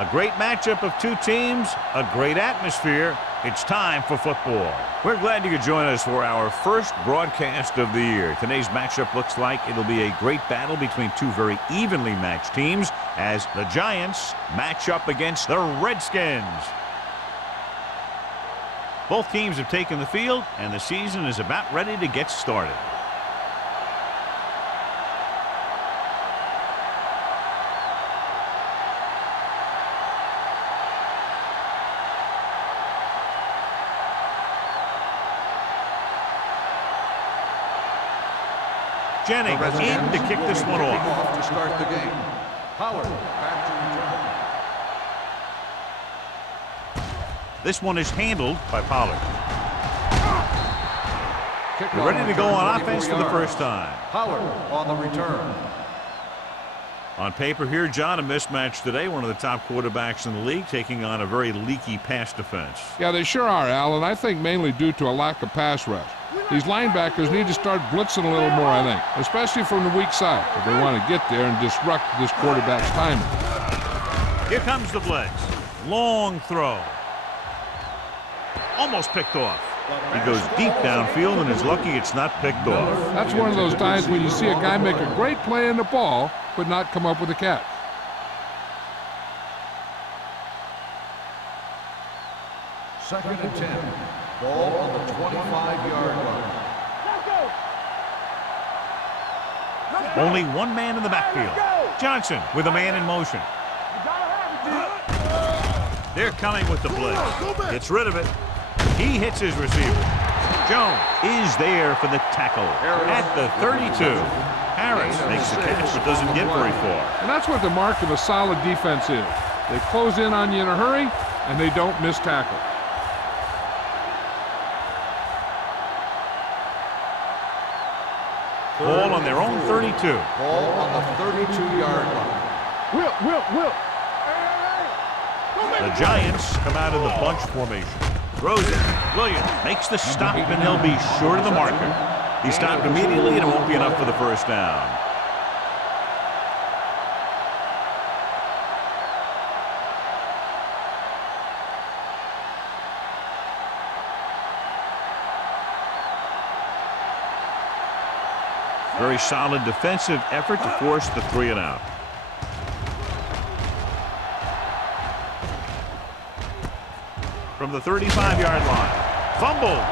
A great matchup of two teams, a great atmosphere. It's time for football. We're glad you could join us for our first broadcast of the year. Today's matchup looks like it'll be a great battle between two very evenly matched teams as the Giants match up against the Redskins. Both teams have taken the field, and the season is about ready to get started. Jennings in to kick this one off. To start the game. Howard back to return. This one is handled by Pollard. They're ready to go on offense for the first time. Howard on the return. On paper here, John, a mismatch today. One of the top quarterbacks in the league taking on a very leaky pass defense. Yeah, they sure are, Al, and I think mainly due to a lack of pass rush. These linebackers need to start blitzing a little more, I think, especially from the weak side if they want to get there and disrupt this quarterback's timing. Here comes the blitz. Long throw. Almost picked off. He goes deep downfield and is lucky it's not picked off. That's one of those times when you see a guy make a great play in the ball but not come up with a catch. Second and 10. Ball on the 25-yard line. Only one man in the backfield. Johnson with a man in motion. They're coming with the blitz. Gets rid of it. He hits his receiver. Jones is there for the tackle at the 32. Harris makes the catch but doesn't get very far. And that's what the mark of a solid defense is. They close in on you in a hurry, and they don't miss tackle. Ball on their own 32. Ball on the 32-yard line. Will. The Giants come out in the bunch formation. Throws it. Williams makes the stop, and he'll be short of the marker. He stopped immediately, and it won't be enough for the first down. Very solid defensive effort to force the 3-and-out. From the 35-yard line. Fumbled.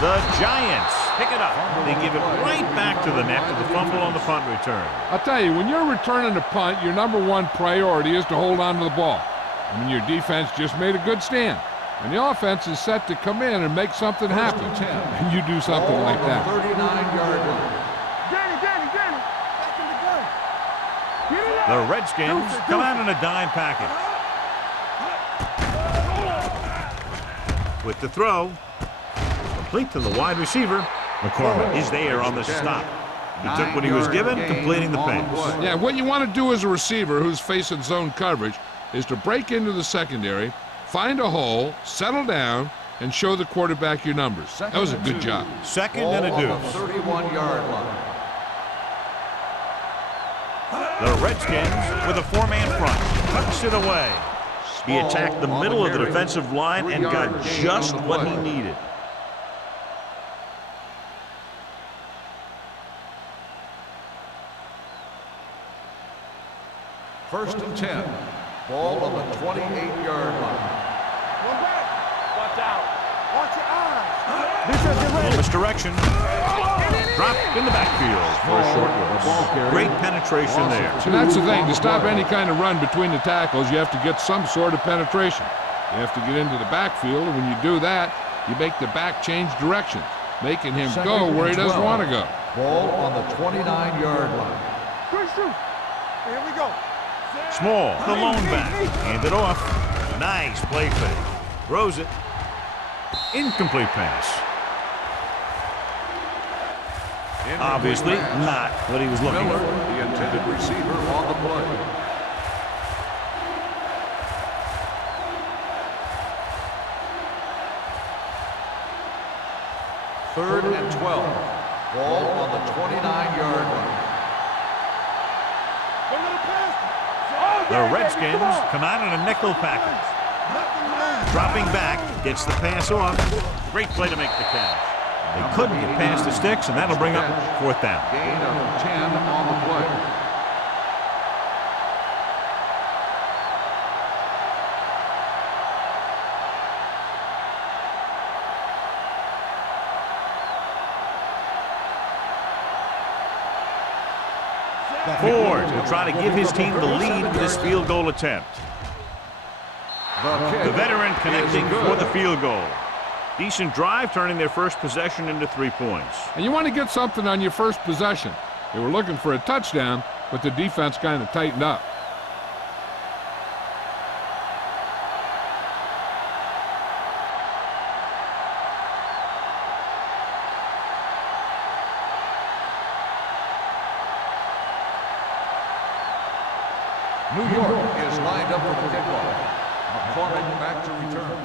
The Giants pick it up. They give it right back to them after the fumble on the punt return. I'll tell you, when you're returning a punt, your number one priority is to hold on to the ball. I mean, your defense just made a good stand. And the offense is set to come in and make something happen. And you do something like that. 39-yard line. The Redskins come out in a dime package. With the throw, complete to the wide receiver. McCormick is there on the stop. He took what he was given, completing the pass. Yeah, what you want to do as a receiver who's facing zone coverage is to break into the secondary, find a hole, settle down, and show the quarterback your numbers. That was a good job. Second and a deuce. 31-yard line. The Redskins with a four-man front. Tucks it away. He attacked the middle of the defensive line and got just what he needed. First and 10. Ball on the 28-yard line. Watch out. Watch your eyes. Little misdirection. Dropped in the backfield for a short loss. Great penetration there. So that's the thing. To stop any kind of run between the tackles, you have to get some sort of penetration. You have to get into the backfield, and when you do that, you make the back change directions, making him go where he doesn't want to go. Ball on the 29-yard line. Here we go. Small, the lone back. Hand it off. Nice play fake. Throws it. Incomplete pass. Obviously not what he was looking Miller, for. the intended receiver on the play. Third and 12. Ball on the 29-yard line. The The Redskins come out in a nickel package. Dropping back, gets the pass off. Great play to make the catch. They couldn't get past the sticks, and that'll bring up 4th down. Gain of 10 on the play. Ford will try to give his team the lead with this field goal attempt. The veteran connecting for the field goal. Decent drive, turning their first possession into 3 points. And you want to get something on your first possession. They were looking for a touchdown, but the defense kind of tightened up. New York is lined up for the kickoff. McCormick back to return.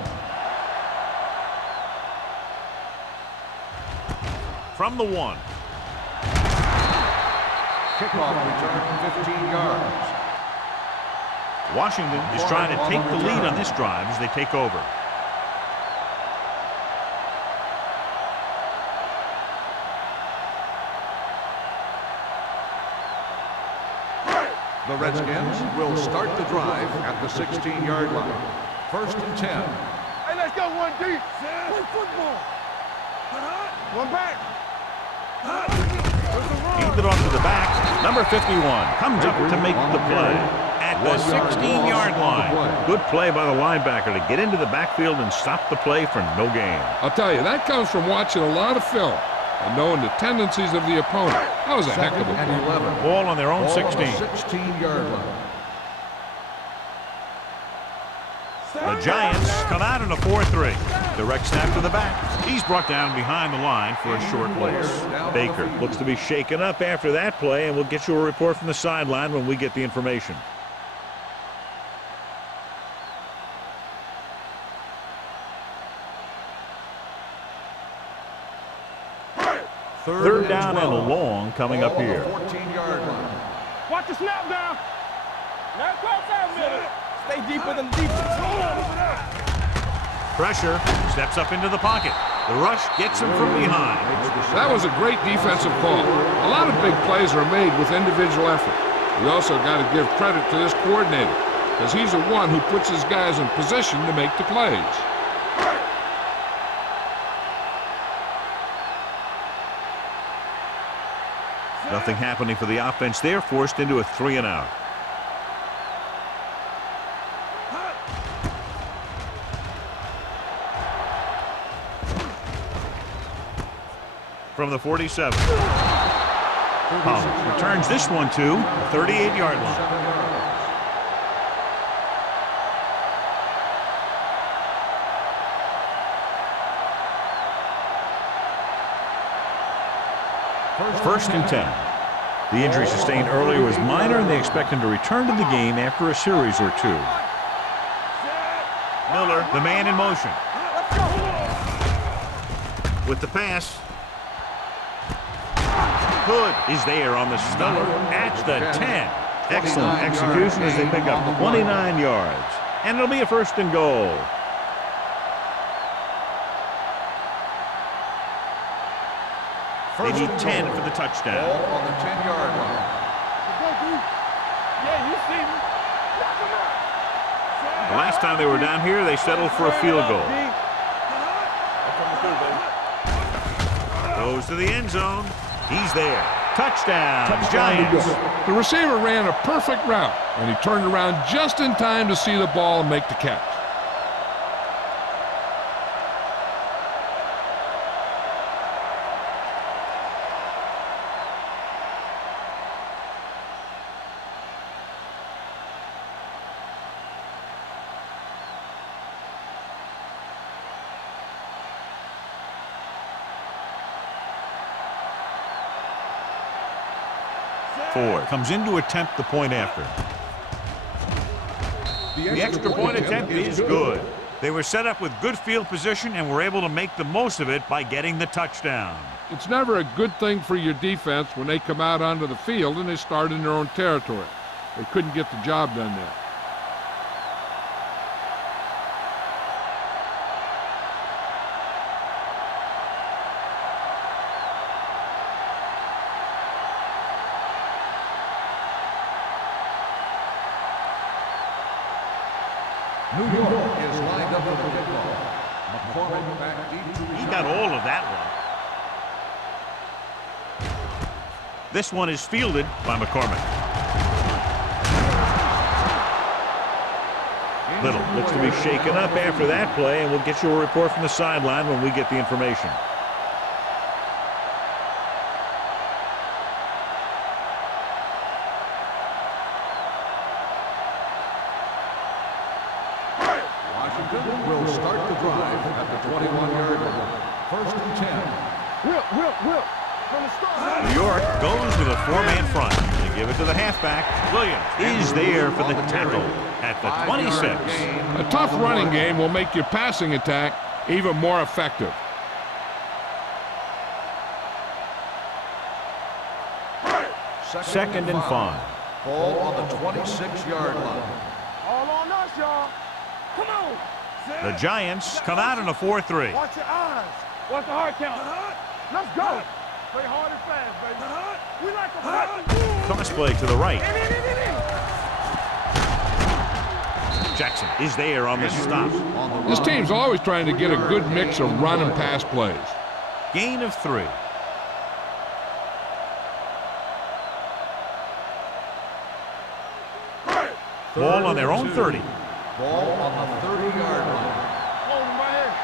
From the 1. Kickoff return 15 yards. Washington is trying to take the lead on this drive as they take over. The Redskins will start the drive at the 16-yard line. 1st and 10. Hey, let's go 1 deep. Play football. One back. Handed off to the back. Number 51 comes up to make the play at the 16-yard line. Good play by the linebacker to get into the backfield and stop the play for no gain. I'll tell you, that comes from watching a lot of film and knowing the tendencies of the opponent. That was a heck of a play. Ball on their own 16. 16-yard line. The Giants come out in a 4-3. Direct snap to the back. He's brought down behind the line for a short loss. Baker looks to be shaken up after that play, and we'll get you a report from the sideline when we get the information. Third down and long coming up here. 14-yard line. Watch the snap down. Now close out middle. Stay deeper than defense. Pressure, steps up into the pocket. The rush gets him from behind. That was a great defensive call. A lot of big plays are made with individual effort. We also got to give credit to this coordinator, because he's the one who puts his guys in position to make the plays. Nothing happening for the offense there, forced into a 3-and-out. From the 47. Pollard returns this one to the 38-yard line. First and 10. The injury sustained earlier was minor, and they expect him to return to the game after a series or 2. Miller, the man in motion. With the pass. Hood is there on the stop at the 10. Excellent execution as they pick up 29 yards. And it'll be a 1st and goal. They need 10 for the touchdown. Ball on the 10-yard line. Yeah, you see me. The last time they were down here, they settled for a field goal. Goes to the end zone. He's there. Touchdown, Giants. The receiver ran a perfect route, and he turned around just in time to see the ball and make the catch. Ford comes in to attempt the point after. The extra point attempt is good. They were set up with good field position and were able to make the most of it by getting the touchdown. It's never a good thing for your defense when they come out onto the field and they start in their own territory. They couldn't get the job done there. New York is lined up for the kickoff. McCormick back deep to He got all of that one. This one is fielded by McCormick. Little looks to be shaken up after that play, and we'll get you a report from the sideline when we get the information. Washington will start the drive at the 21-yard line. 1st and 10. Whip. From the start. New York goes with a four-man front. They give it to the halfback. Williams is there for the tackle at the 26. A tough running game will make your passing attack even more effective. Second and 5. Ball on the 26-yard line. All on us, y'all. Come on. The Giants come out in a 4-3. Watch your eyes. What's the hard count? Let's go. Play hard and fast, baby. We like a Crossplay to the right. Jackson is there on the stop. This team's always trying to get a good mix of run and pass plays. Gain of 3. Ball on their own 30. Ball on the 30-yard line. Hold him right here.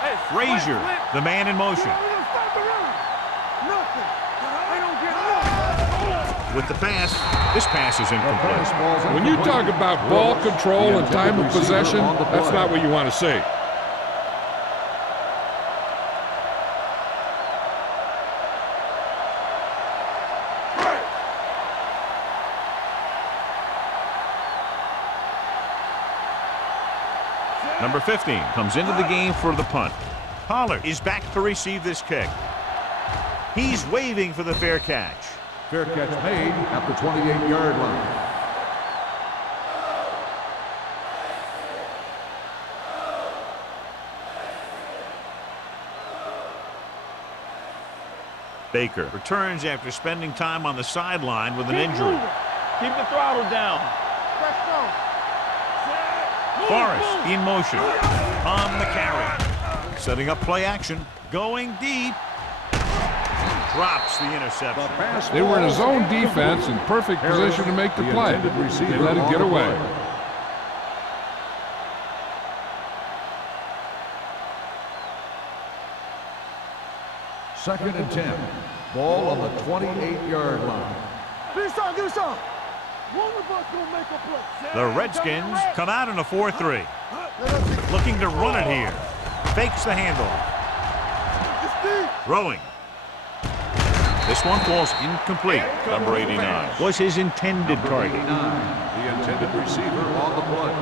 Hey, Frazier, the man in motion. Stop the run. Nothing. They don't get nothing. With the pass, this pass is incomplete. When you talk about ball control and time of possession, that's not what you want to see. Number 15 comes into the game for the punt. Pollard is back to receive this kick. He's waving for the fair catch. Fair catch made at the 28-yard line. Baker returns after spending time on the sideline with an injury. Keep the throttle down. Forrest in motion on the carry. Setting up play action. Going deep. Drops the interception. They were in a zone defense in perfect position to make the play. They let it get away. Second and 10. Ball on the 28-yard line. Give me some. One of us gonna make a play. The Redskins come out in a 4-3. Looking to run it here. Fakes the handoff. Throwing. This one falls incomplete. Number 89 was his intended target. The intended receiver on the play.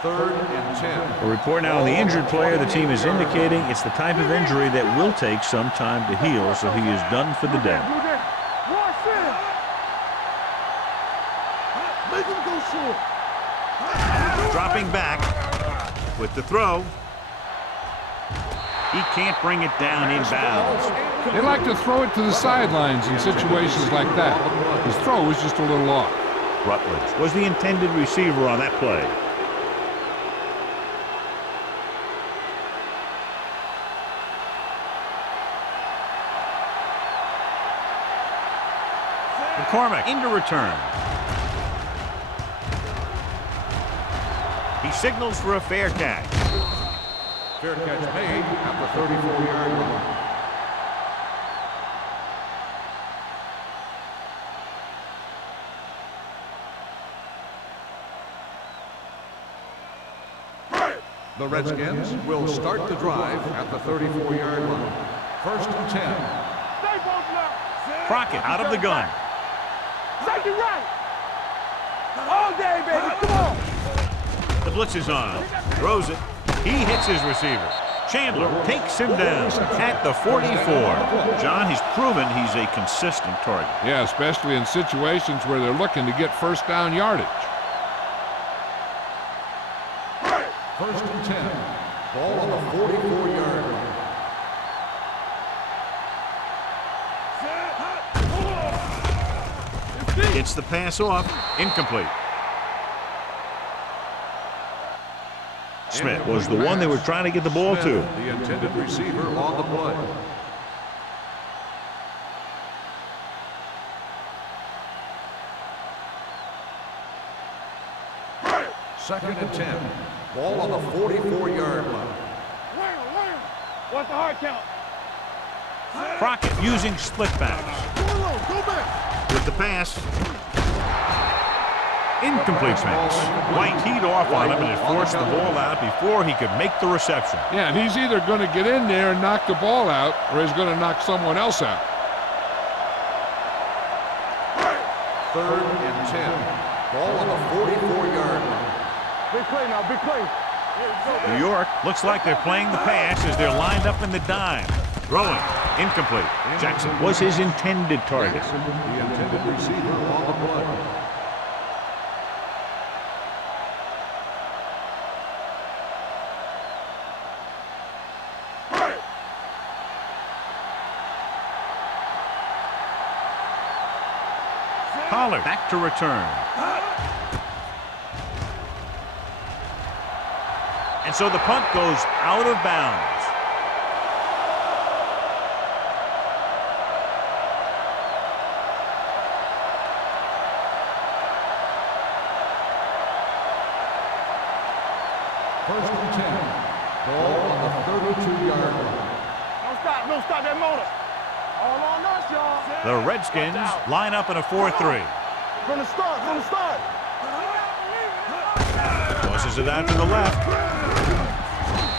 Third and 10. A report now on the injured player. The team is indicating it's the type of injury that will take some time to heal, so he is done for the day. Make him go short. Dropping back with the throw. He can't bring it down inbounds. They like to throw it to the sidelines in situations like that. His throw was just a little off. Rutledge was the intended receiver on that play. McCormick into return. He signals for a fair catch. Fair catch made at the 34-yard line. The Redskins will start the drive at the 34-yard line. 1st and 10. Crockett out of the gun. Safety right. All day, baby. Come on. The blitz is on. Throws it. He hits his receiver. Chandler takes him down at the 44. John, he's proven he's a consistent target. Yeah, especially in situations where they're looking to get first down yardage. 1st and 10. Ball on the 44-yard line. Gets the pass off. Incomplete. Smith was the one they were trying to get the ball to. The intended receiver on the play. Second and 10. Ball on the 44-yard line. What's the hard count? Crockett using split backs. With the pass. Incomplete pass. White teed off on him and it forced the ball out before he could make the reception. Yeah, and he's either going to get in there and knock the ball out, or he's going to knock someone else out. Third and 10. Ball on the 44-yard line. Big play now, big play. New York looks like they're playing the pass as they're lined up in the dime. Throwing. Incomplete. Jackson was his intended target. The intended receiver on the play. Pollard back to return. And so the punt goes out of bounds. First and 10. Ball on the 32-yard line. Don't stop that motor. All on us, y'all. The Redskins line up in a 4-3. From the start. Tosses it out to the left.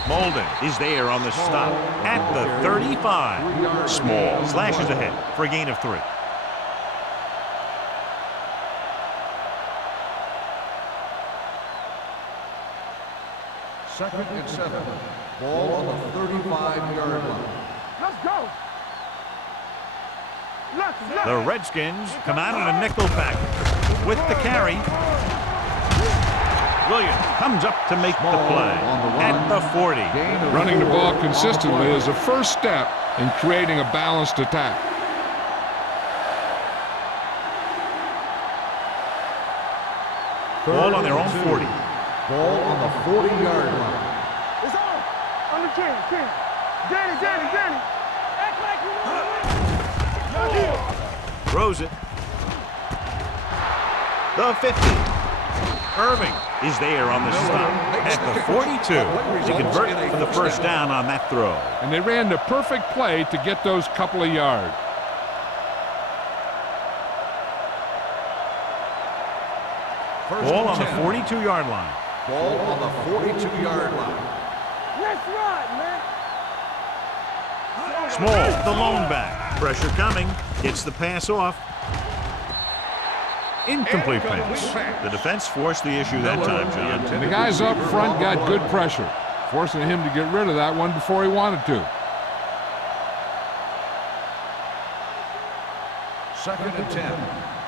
Molden is there on the stop at the 35. Small slashes ahead for a gain of 3. Second and 7. Ball on the 35-yard line. Let's go. The Redskins come out in a nickel package with the carry. Williams comes up to make the play at the 40. Running the ball consistently is a first step in creating a balanced attack. Ball on their own 40. Ball on the 40-yard line. It's on the 10. Danny. Act like you want to win. Throws it. The 50. Irving is there on the stop at the 42 to convert for the first down on that throw. And they ran the perfect play to get those couple of yards. Ball on the 42-yard line. Ball on the 42-yard line. Let's ride, man. Small, the lone back. Pressure coming. Gets the pass off. Incomplete pass. The defense forced the issue that time, John. And the guys up front got good pressure, forcing him to get rid of that one before he wanted to. Second and 10.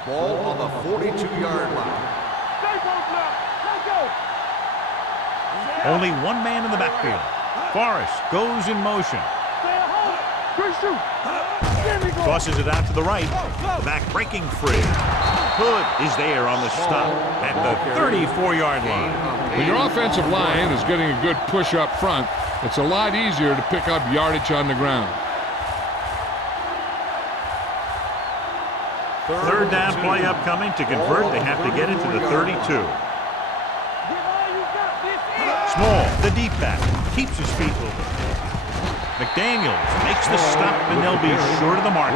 Ball on the 42-yard line. Stay close now. Let's go. Only one man in the backfield. Forrest goes in motion. Stay at home. Good shoot. There we go. Tosses it out to the right. The back breaking free. Hood is there on the stop at the 34-yard line. When your offensive line is getting a good push up front, it's a lot easier to pick up yardage on the ground. Third down play upcoming. To convert, they have to get it to the 32. Give all you got, bitch. Small, the deep back, keeps his feet moving. McDaniels makes the stop, and they'll be short of the mark.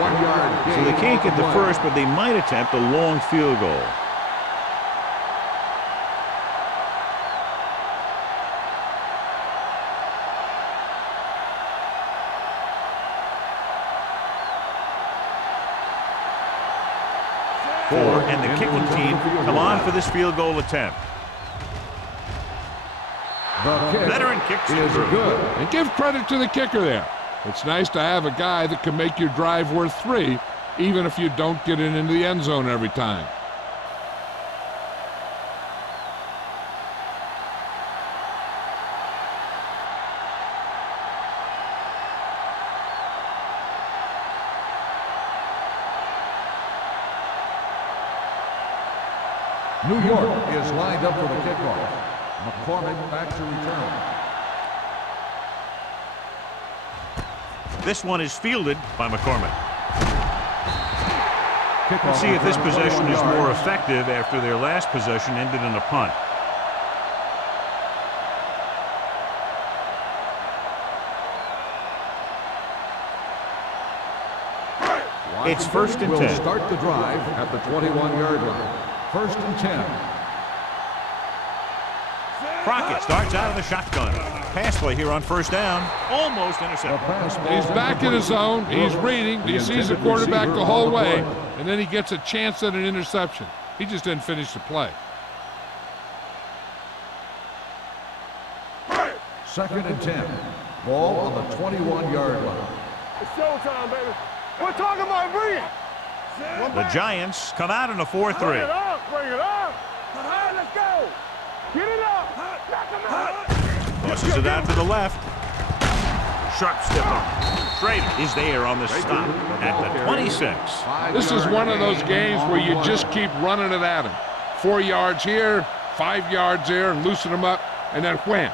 So they can't get the first, but they might attempt a long field goal. And the kicking team come on for this field goal attempt. Veteran kicks it through. Good. And give credit to the kicker there. It's nice to have a guy that can make your drive worth 3, even if you don't get it into the end zone every time. New York is lined up for the kickoff. McCormick back to return. This one is fielded by McCormick. Let's see if this possession is more effective after their last possession ended in a punt. It's 1st and 10. We'll start the drive at the 21-yard line. 1st and 10. Crockett starts out of the shotgun. Pass play here on 1st down. Almost intercepted. He's back in his zone. He's reading. He sees the quarterback the whole way, and then he gets a chance at an interception. He just didn't finish the play. 2nd and 10. Ball on the 21-yard line. It's showtime, baby. We're talking about bringing. The Giants come out in a 4-3. Bring it up. Bring it up. All right, let's go. Get it up. Knock him out. Tosses it out to the left. Sharp step up. Schrader is there on the stop at the 26. This is one of those games where you just keep running it at him. 4 yards here, 5 yards there, and loosen him up, and then wham.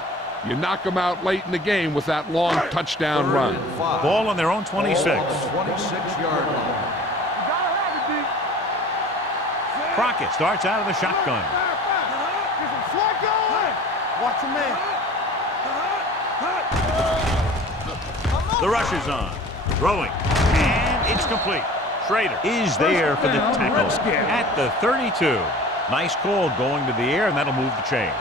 You knock them out late in the game with that long touchdown run. Ball on their own 26. 26-yard line. Crockett starts out of the shotgun. Watch him, man. The rush is on. Throwing. And it's complete. Schrader is there for the tackle at the 32. Nice call going to the air, and that'll move the chains.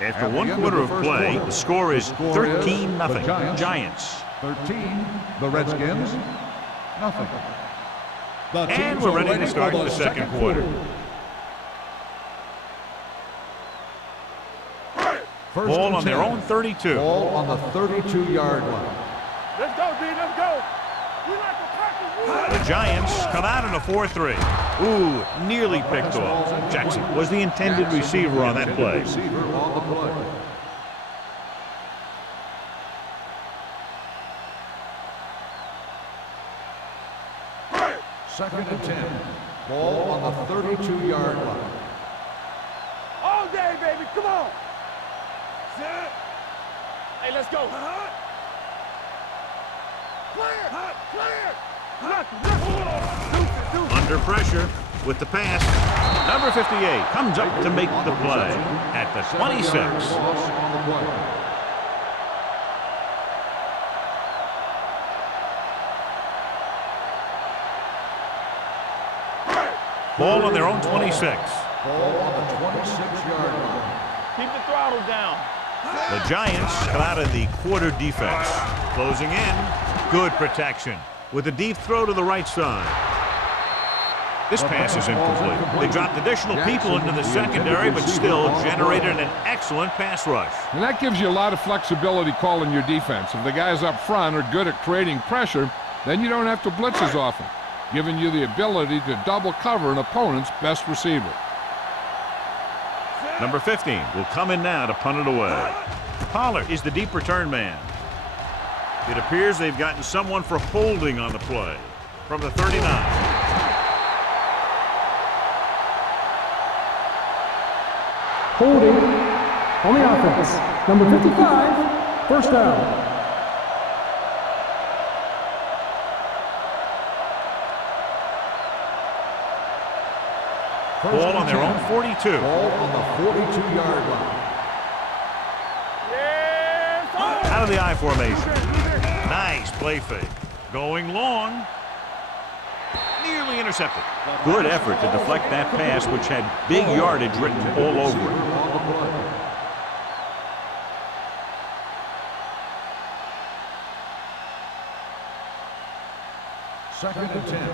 After 1 quarter of play, the score is 13-0. Giants. 13, the Redskins, nothing. And we're ready to start the second quarter. Ball on their own 32. Ball on the 32-yard line. Let's go, D. Let's go. We like to practice. The Giants come out in a 4-3. Ooh, nearly picked off. Jackson was the intended receiver on that play. Receiver on the play. Second and 10. Ball on the 32-yard line. All day, baby. Come on. Hey, let's go. Clear. Clear. Under pressure with the pass. Number 58 comes up to make the play at the 26. Loss on the play. Ball on their own 26. Ball on the 26-yard line. Keep the throttle down. The Giants come out of the quarter defense. Closing in. Good protection with a deep throw to the right side. This pass is incomplete. They dropped additional people into the secondary, but still generated an excellent pass rush. And that gives you a lot of flexibility calling your defense. If the guys up front are good at creating pressure, then you don't have to blitz as often, giving you the ability to double cover an opponent's best receiver. Number 15 will come in now to punt it away. Pollard is the deep return man. It appears they've gotten someone for holding on the play from the 39. Holding on the offense. Number 55, first down. Ball on their own 42. Ball on the 42-yard line. Out of the I formation. Nice play fake. Going long. Nearly intercepted. Good effort to deflect that pass, which had big yardage written all over it. Second and 10.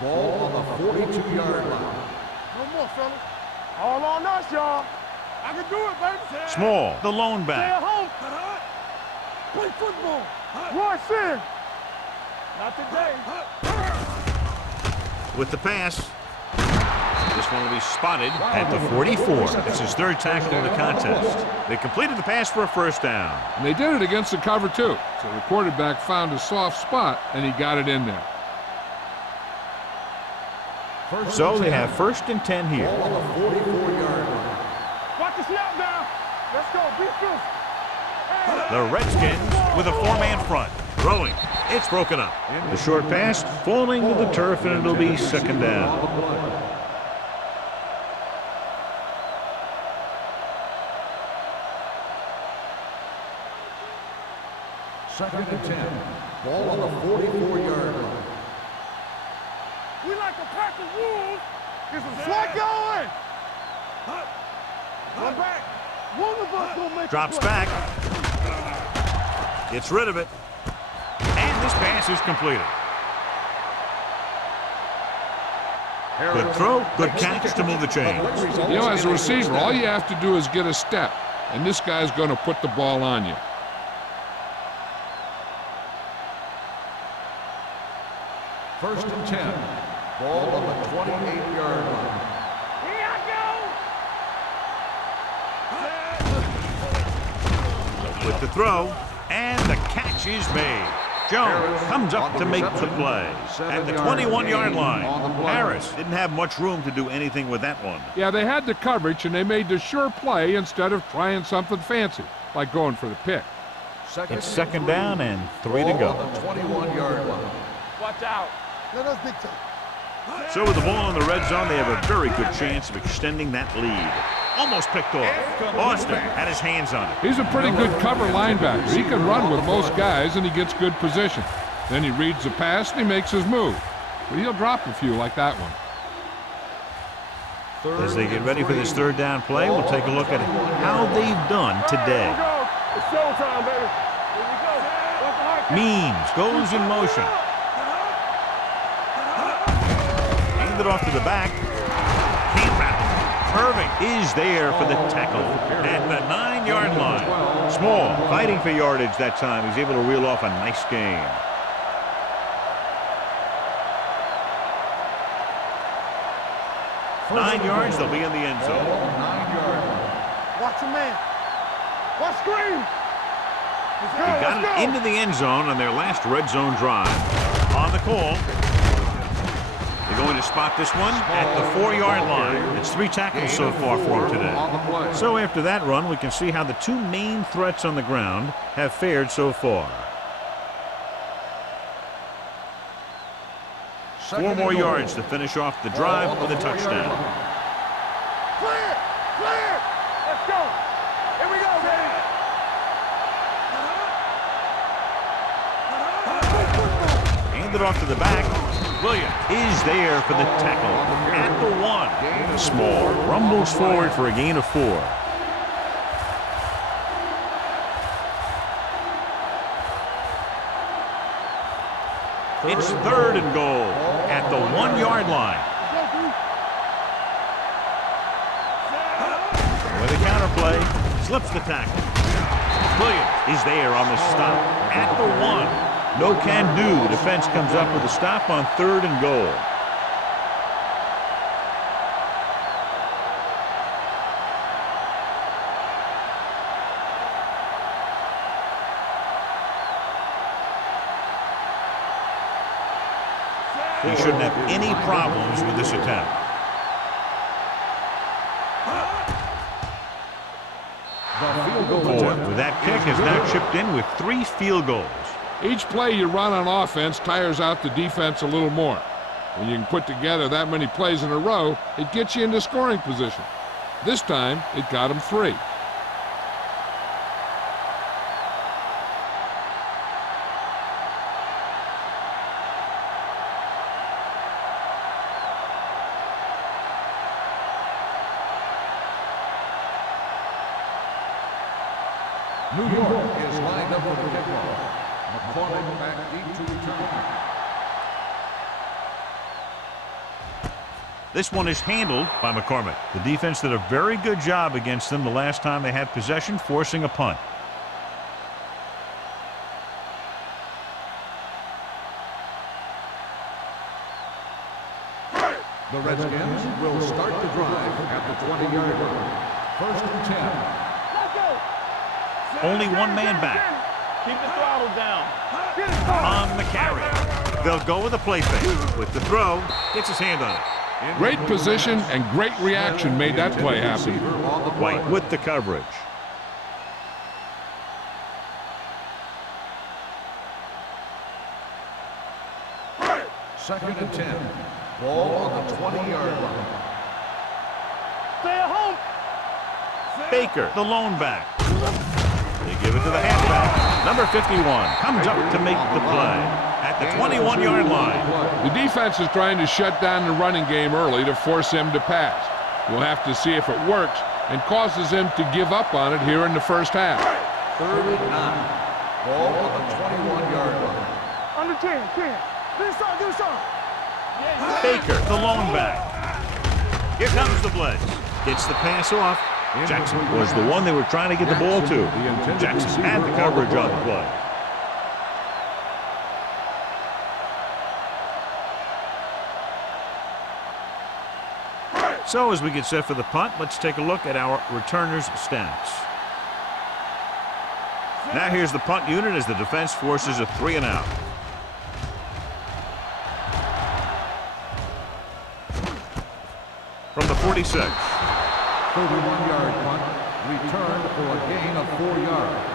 Ball on the 42-yard line. No more, fellas. All on us, y'all. I can do it, baby. Small, the lone Stay back. at home. Play football. Roy Sin. Not today. With the pass. This one will be spotted at the 44. It's his third tackle of the contest. They completed the pass for a first down. And they did it against the cover, too. So the quarterback found a soft spot, and he got it in there. So they have 1st and 10 here. Ball on the 44-yard line. Watch the snap now. Let's go. Be fierce. The Redskins with a 4-man front. Throwing. It's broken up. The short pass falling to the turf, and it'll be 2nd down. Second and 10. Ball on the 44-yard line. We like to pack the wolves. Get some slack going. Come back. One of us gonna make Drops a play. back. Gets rid of it. And this pass is completed. Good throw, good catch to move the chains. You know, as a receiver, all you have to do is get a step, and this guy's going to put the ball on you. First and 10. Ball on the 28-yard line. Here I go. With the throw, and the catch is made. Jones comes up to make the play at the 21-yard line. Harris didn't have much room to do anything with that one. Yeah, they had the coverage, and they made the sure play instead of trying something fancy, like going for the pick. It's 2nd down and 3 to go. On the 21-yard line. Watch out. Let us dictate. So with the ball in the red zone, they have a very good chance of extending that lead. Almost picked off. Austin had his hands on it. He's a pretty good cover linebacker. He can run with most guys, and he gets good position. Then he reads the pass, and he makes his move. But he'll drop a few like that one. As they get ready for this 3rd down play, we'll take a look at how they've done today. Here we go. It's showtime, baby. Here we go. Watch the hard count. Means goes in motion. Handed off to the back. Can't wrap it. Irving is there for the tackle at the 9-yard line. Small, fighting for yardage that time. He's able to reel off a nice gain. Nine yards, they'll be in the end zone. 9-yard line. Watch the man. Watch screen. Let's go. He got Let's it go. into the end zone on their last red zone drive. On the call. They're going to spot this one at the 4-yard line. It's 3 tackles so far for him today. So after that run, we can see how the 2 main threats on the ground have fared so far. 4 more yards to finish off the drive with a touchdown. Clear. Clear. Let's go. Here we go, baby. Handed off to the back. Williams is there for the tackle at the 1. Small rumbles forward for a gain of 4. It's 3rd and goal at the 1-yard line. With a counterplay, slips the tackle. Williams is there on the stop at the 1. No can do. The defense comes up with a stop on 3rd and goal. He shouldn't have any problems with this attempt. Ford, with that kick, has now chipped in with 3 field goals. Each play you run on offense tires out the defense a little more. When you can put together that many plays in a row, it gets you into scoring position. This time, it got him 3. New York is lined up for the kickoff. McCormick back deep to return. This one is handled by McCormick. The defense did a very good job against them the last time they had possession, forcing a punt. The Redskins will start the drive at the 20-yard line. First and 10. Only one man back. Keep the throttle down. On the carry. They'll go with a play fake. With the throw, gets his hand on it. Great position and great reaction made that play happen. White with the coverage. Second and 10. Ball on the 20-yard line. Stay at home. Baker, the lone back. They give it to the halfback. Number 51 comes up to make the play at the 21-yard line. The defense is trying to shut down the running game early to force him to pass. We'll have to see if it works and causes him to give up on it here in the first half. Third and 9. Ball on the 21-yard line. Under 10. Do something. Baker, the lone back. Here comes the blitz. Gets the pass off. Jackson was the one they were trying to get the ball to. Jackson had the coverage on the play. So as we get set for the punt, let's take a look at our returners' stats. Now here's the punt unit as the defense forces a 3-and-out. From the 46. 31-yard punt, returned for a gain of 4 yards.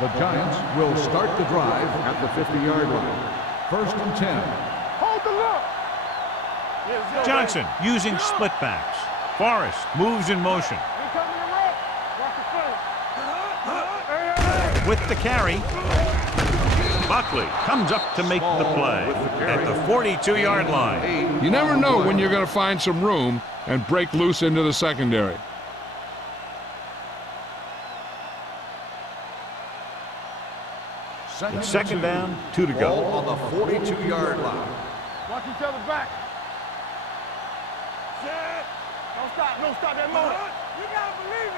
The Giants will start the drive at the 50-yard line. First and 10. Hold the look. Johnson using split backs. Forrest moves in motion. Here coming the rope. Watch the play. With the carry, Buckley comes up to make the play at the 42-yard line. You never know when you're going to find some room and break loose into the secondary. It's second down, 2 to Ball go. on the 42-yard line. Watch each other back. Don't stop that motor. You gotta believe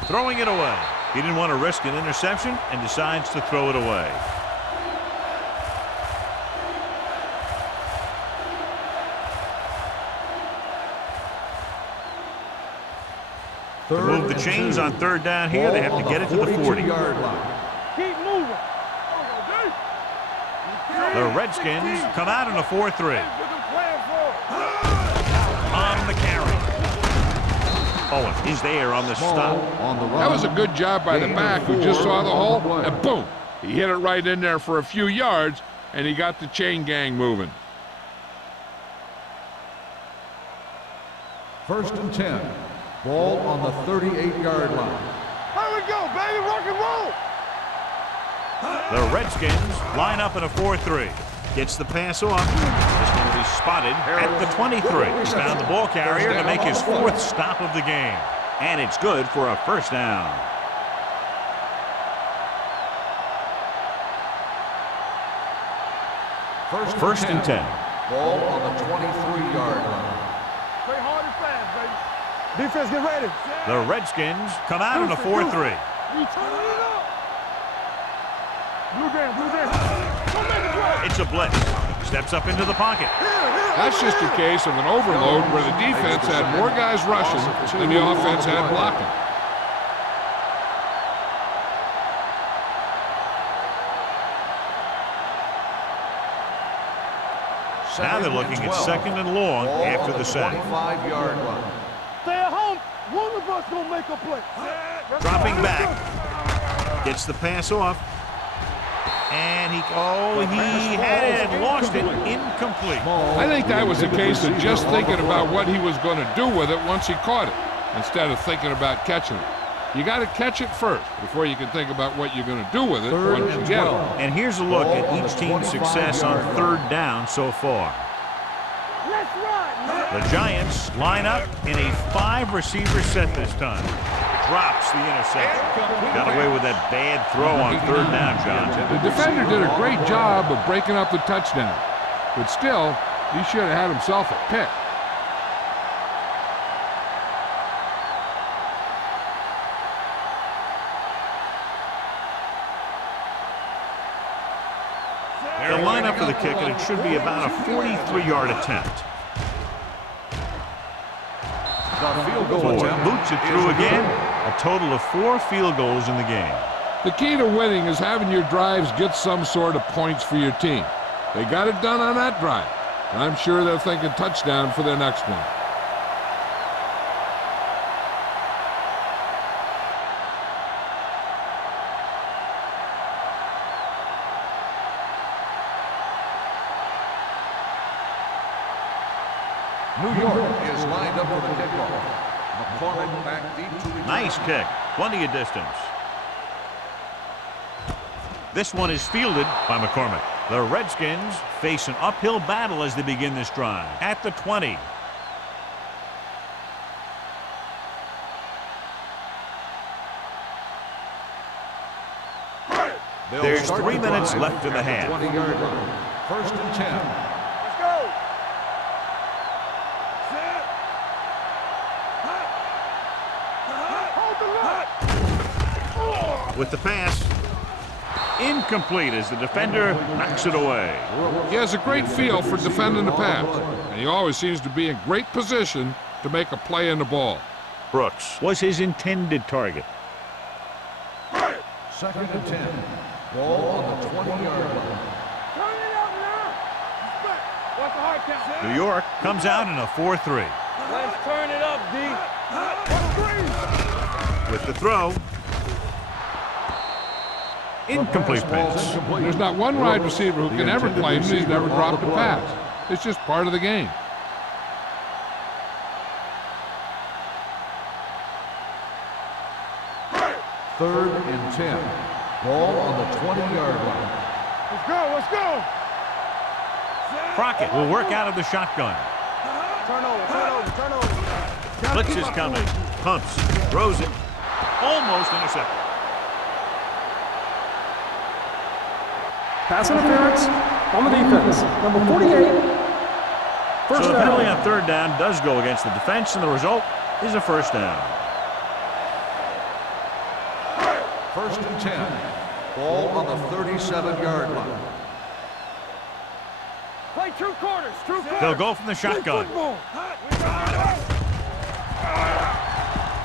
it. Throwing it away. He didn't want to risk an interception and decides to throw it away. To move the chains on third down here, they have to get it to the 40. Keep moving. The Redskins come out in a 4-3. On the carry. Owen is there on the stop. That was a good job by the back who just saw the hole, and boom! He hit it right in there for a few yards, and he got the chain gang moving. First and 10. Ball on the 38-yard line. Here we go, baby. Rock and roll. The Redskins line up in a 4-3. Gets the pass off. This one will be spotted at the 23. He's found the ball carrier to make his 4th stop of the game. And it's good for a first down. First and 10. Ball on the 23-yard line. Play hard and fast, baby. Defense, get ready. The Redskins come out in a 4-3. We turn it up. Blue down. Don't make it right. It's a blitz. Steps up into the pocket. That's just a case of an overload where the defense had more guys rushing than the offense had blocking. Now they're looking at second and long after the sack. 25-yard line. Stay at home. One of us gonna make a play. Dropping back. Gets the pass off. And he had it and lost it. Incomplete. I think that was a case of just thinking about what he was going to do with it once he caught it, instead of thinking about catching it. You got to catch it first before you can think about what you're going to do with it once you get it. And here's a look at each team's success on third down so far. Let's run. The Giants line up in a 5-receiver set this time. Drops the interception. Got away with that bad throw on third down, John. The defender did a great job of breaking up the touchdown, but still, he should have had himself a pick. They'll line up for the kick, and it should be about a 43-yard attempt. The field goal Ford attempt boots it through again. A total of 4 field goals in the game. The key to winning is having your drives get some sort of points for your team. They got it done on that drive, and I'm sure they're thinking touchdown for their next one. New York is lined up for the kickoff. McCormick back deep to return. Nice kick. Plenty of distance. This one is fielded by McCormick. The Redskins face an uphill battle as they begin this drive. At the 20. There's 3 minutes left in the half. 20-yard line. First and 10. Let's go. Hold the line. With the pass. Incomplete as the defender knocks it away. He has a great feel for defending the pass, and he always seems to be in great position to make a play in the ball. Brooks was his intended target. Second and 10. Ball on the 20-yard line. Turn it up now. Respect. What's the hard count? New York comes out in a 4-3. Let's turn it up, D. What's green? With the throw. Incomplete pass. There's not one wide receiver who can ever claim that he's never dropped a pass. It's just part of the game. Third and 10. Ball on the 20-yard line. Let's go. Let's go. Crockett will work out of the shotgun. Turn over. Turn over. Turn over. Blitz is coming. Pumps. Throws it. Almost intercepted. Pass interference on the defense. Number 48. First So the penalty down. on third down does go against the defense, and the result is a first down. First and 10. Ball on the 37-yard line. Play true quarters. True quarters. They'll go from the shotgun.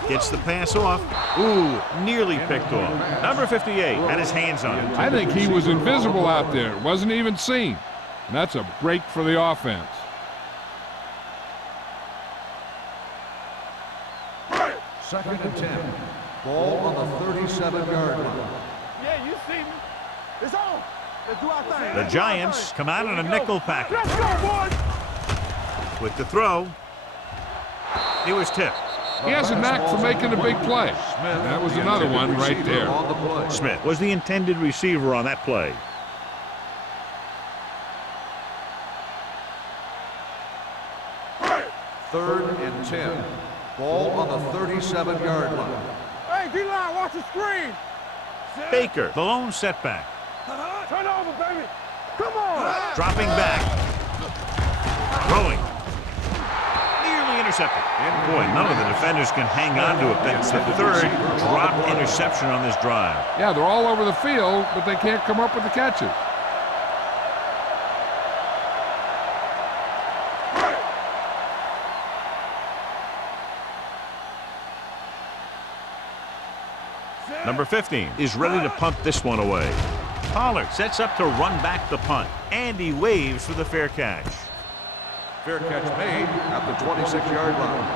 Gets the pass off. Ooh, nearly picked off. Number 58 had his hands on it. I think he was invisible out there. Wasn't even seen. And that's a break for the offense. Second and 10. Ball on the 37-yard line. Yeah, you see me. It's on. Let's do our thing. The Giants come out in a nickel package. Let's go, boys. With the throw, he was tipped. He has a knack for making a big play. That was another one right there. On the play. Smith was the intended receiver on that play. Third and 10. Ball on the 37-yard line. Hey, D-line, watch the screen. Baker, the lone setback. Turn over, baby. Come on. Dropping back. Throwing. Nearly intercepted. Boy, none of the defenders can hang on to it. That's the third drop interception on this drive. Yeah, they're all over the field, but they can't come up with the catches. Number 15 is ready to punt this one away. Pollard sets up to run back the punt, and he waves for the fair catch. Fair catch made at the 26-yard line.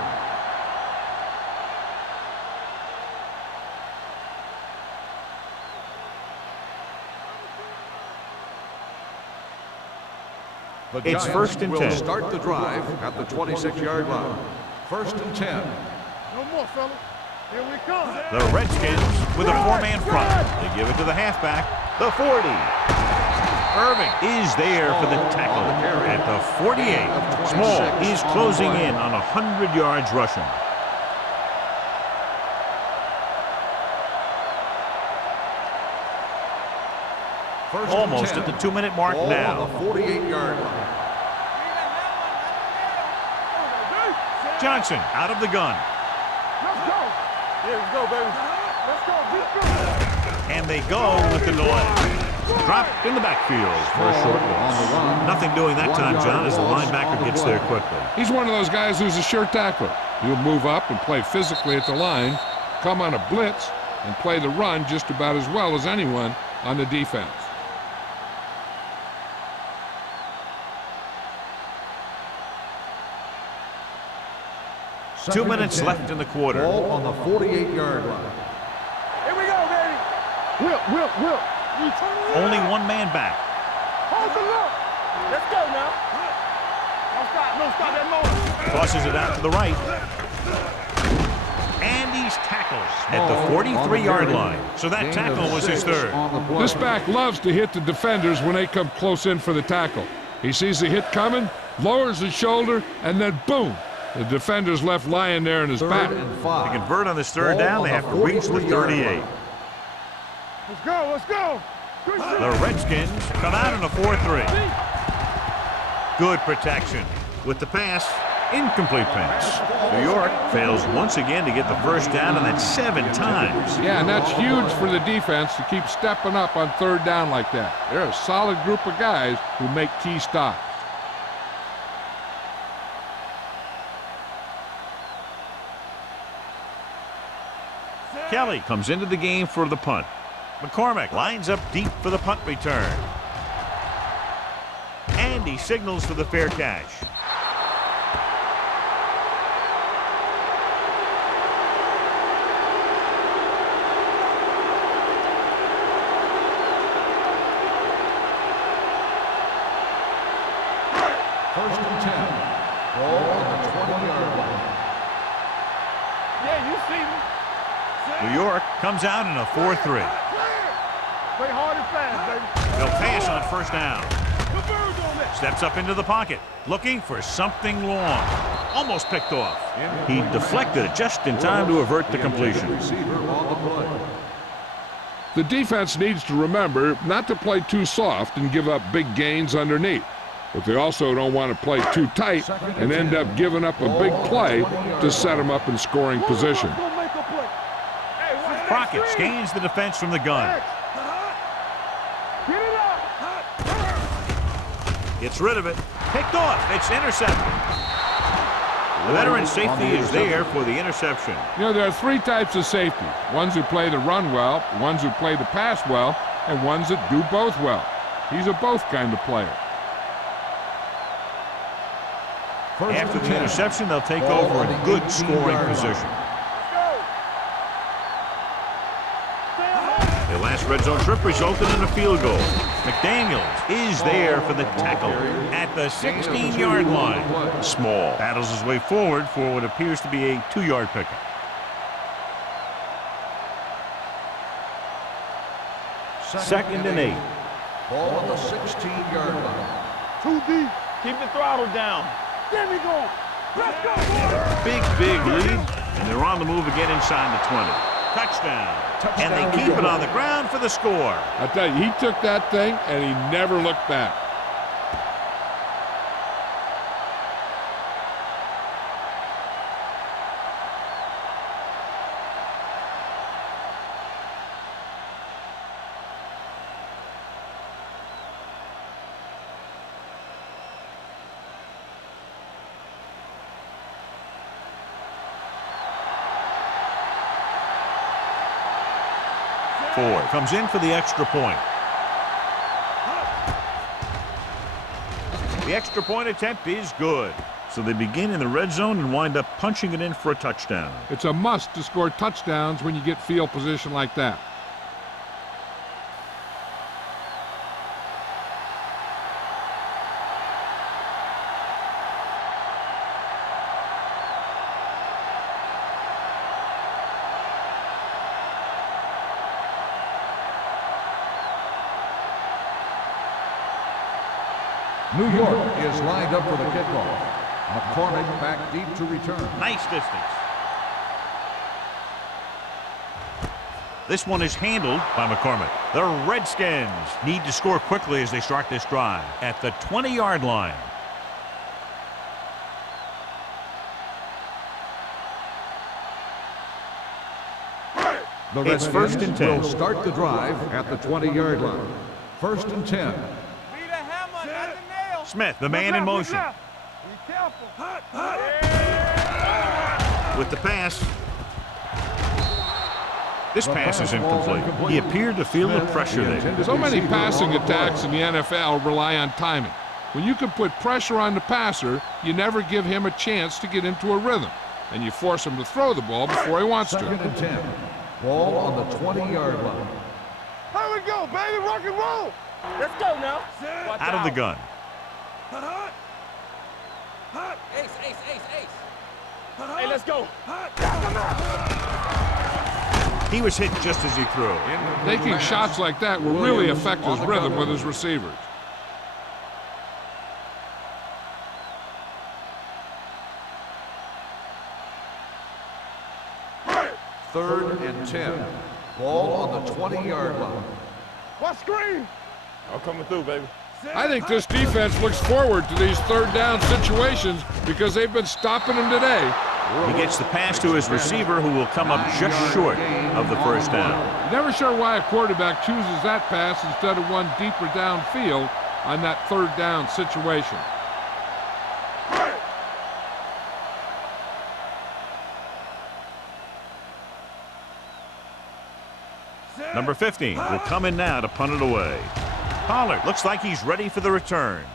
The It's Giants first and will 10. start the drive at the 26-yard line. First and 10. No more, fella. Here we come. The Redskins with a four-man front. They give it to the halfback, the 40. Irving is there for the tackle at the 48. Small is closing in on 100 yards rushing. First Almost and at 10. the 2-minute mark Ball now. on the 48-yard line. Johnson out of the gun. Let's go. Yeah, let's go, baby. Let's go. Let's go. And they go with the delay. Dropped in the backfield for a short loss. Nothing doing that time, John, as the linebacker gets there quickly. He's one of those guys who's a sure tackler. He'll move up and play physically at the line, come on a blitz, and play the run just about as well as anyone on the defense. Second 2 minutes left in the quarter. Ball on the 48-yard line. Here we go, baby. Will. Only one man back. Hold the look. Let's go now. Don't stop that motor. Tosses it out to the right. And he's tackled at the 43-yard line. So that tackle was his third. This back loves to hit the defenders when they come close in for the tackle. He sees the hit coming, lowers his shoulder, and then boom. The defender's left lying there in his back. To convert on this third down, they have to reach the 38. Let's go. The Redskins come out in a 4-3. Good protection. With the pass, incomplete pass. New York fails once again to get the first down, and that's 7 times. Yeah, and that's huge for the defense to keep stepping up on third down like that. They're a solid group of guys who make key stops. Kelly comes into the game for the punt. McCormick lines up deep for the punt return. And he signals for the fair catch. First and 10. Ball on the 20-yard line. Yeah, you see me. New York comes out in a 4-3. Play hard and fast, baby. They'll pass on first down. Steps up into the pocket, looking for something long. Almost picked off. He deflected it just in time to avert the completion. The defense needs to remember not to play too soft and give up big gains underneath. But they also don't want to play too tight and end up giving up a big play to set them up in scoring position. Crockett scans the defense from the gun. Gets rid of it. Picked off. It's intercepted. The veteran safety is there for the interception. You know, there are 3 types of safety. Ones who play the run well, ones who play the pass well, and ones that do both well. He's a both kind of player. After the interception, they'll take over in good scoring position. Their last red zone trip resulted in a field goal. McDaniels is there for the tackle at the 16-yard line. Small battles his way forward for what appears to be a 2-yard pickup. Second and 8. Ball on the 16-yard line. Too deep. Keep the throttle down. There we go. Let's go, boy. Big lead, and they're on the move again inside the 20. Touchdown. And they keep it on the ground for the score. I tell you, he took that thing and he never looked back. Ford comes in for the extra point. The extra point attempt is good. So they begin in the red zone and wind up punching it in for a touchdown. It's a must to score touchdowns when you get field position like that. New York is lined up for the kickoff. McCormick back deep to return. Nice distance. This one is handled by McCormick. The Redskins need to score quickly as they start this drive at the 20-yard line. The It's first and 10. will start the drive at the 20-yard line. First and 10. Be the hammer, not the nail. Smith, the man in motion. Be careful. With the pass. This pass is incomplete. He appeared to feel the pressure there. So many passing attacks in the NFL rely on timing. When you can put pressure on the passer, you never give him a chance to get into a rhythm, and you force him to throw the ball before he wants Second to. and 10. Ball on the 20-yard line. Here we go, baby. Rock and roll. Let's go now. Watch Out of the gun. Ace, ace, ace, ace. Hey, let's go. He was hit just as he threw. Taking shots like that will really affect his rhythm with his receivers. Third and 10. Ball on the 20-yard line. What screen? I'm coming through, baby. I think this defense looks forward to these third down situations because they've been stopping them today. He gets the pass to his receiver, who will come up just short of the first down. Never sure why a quarterback chooses that pass instead of one deeper downfield on that third down situation. Number 15 will come in now to punt it away. Pollard looks like he's ready for the return.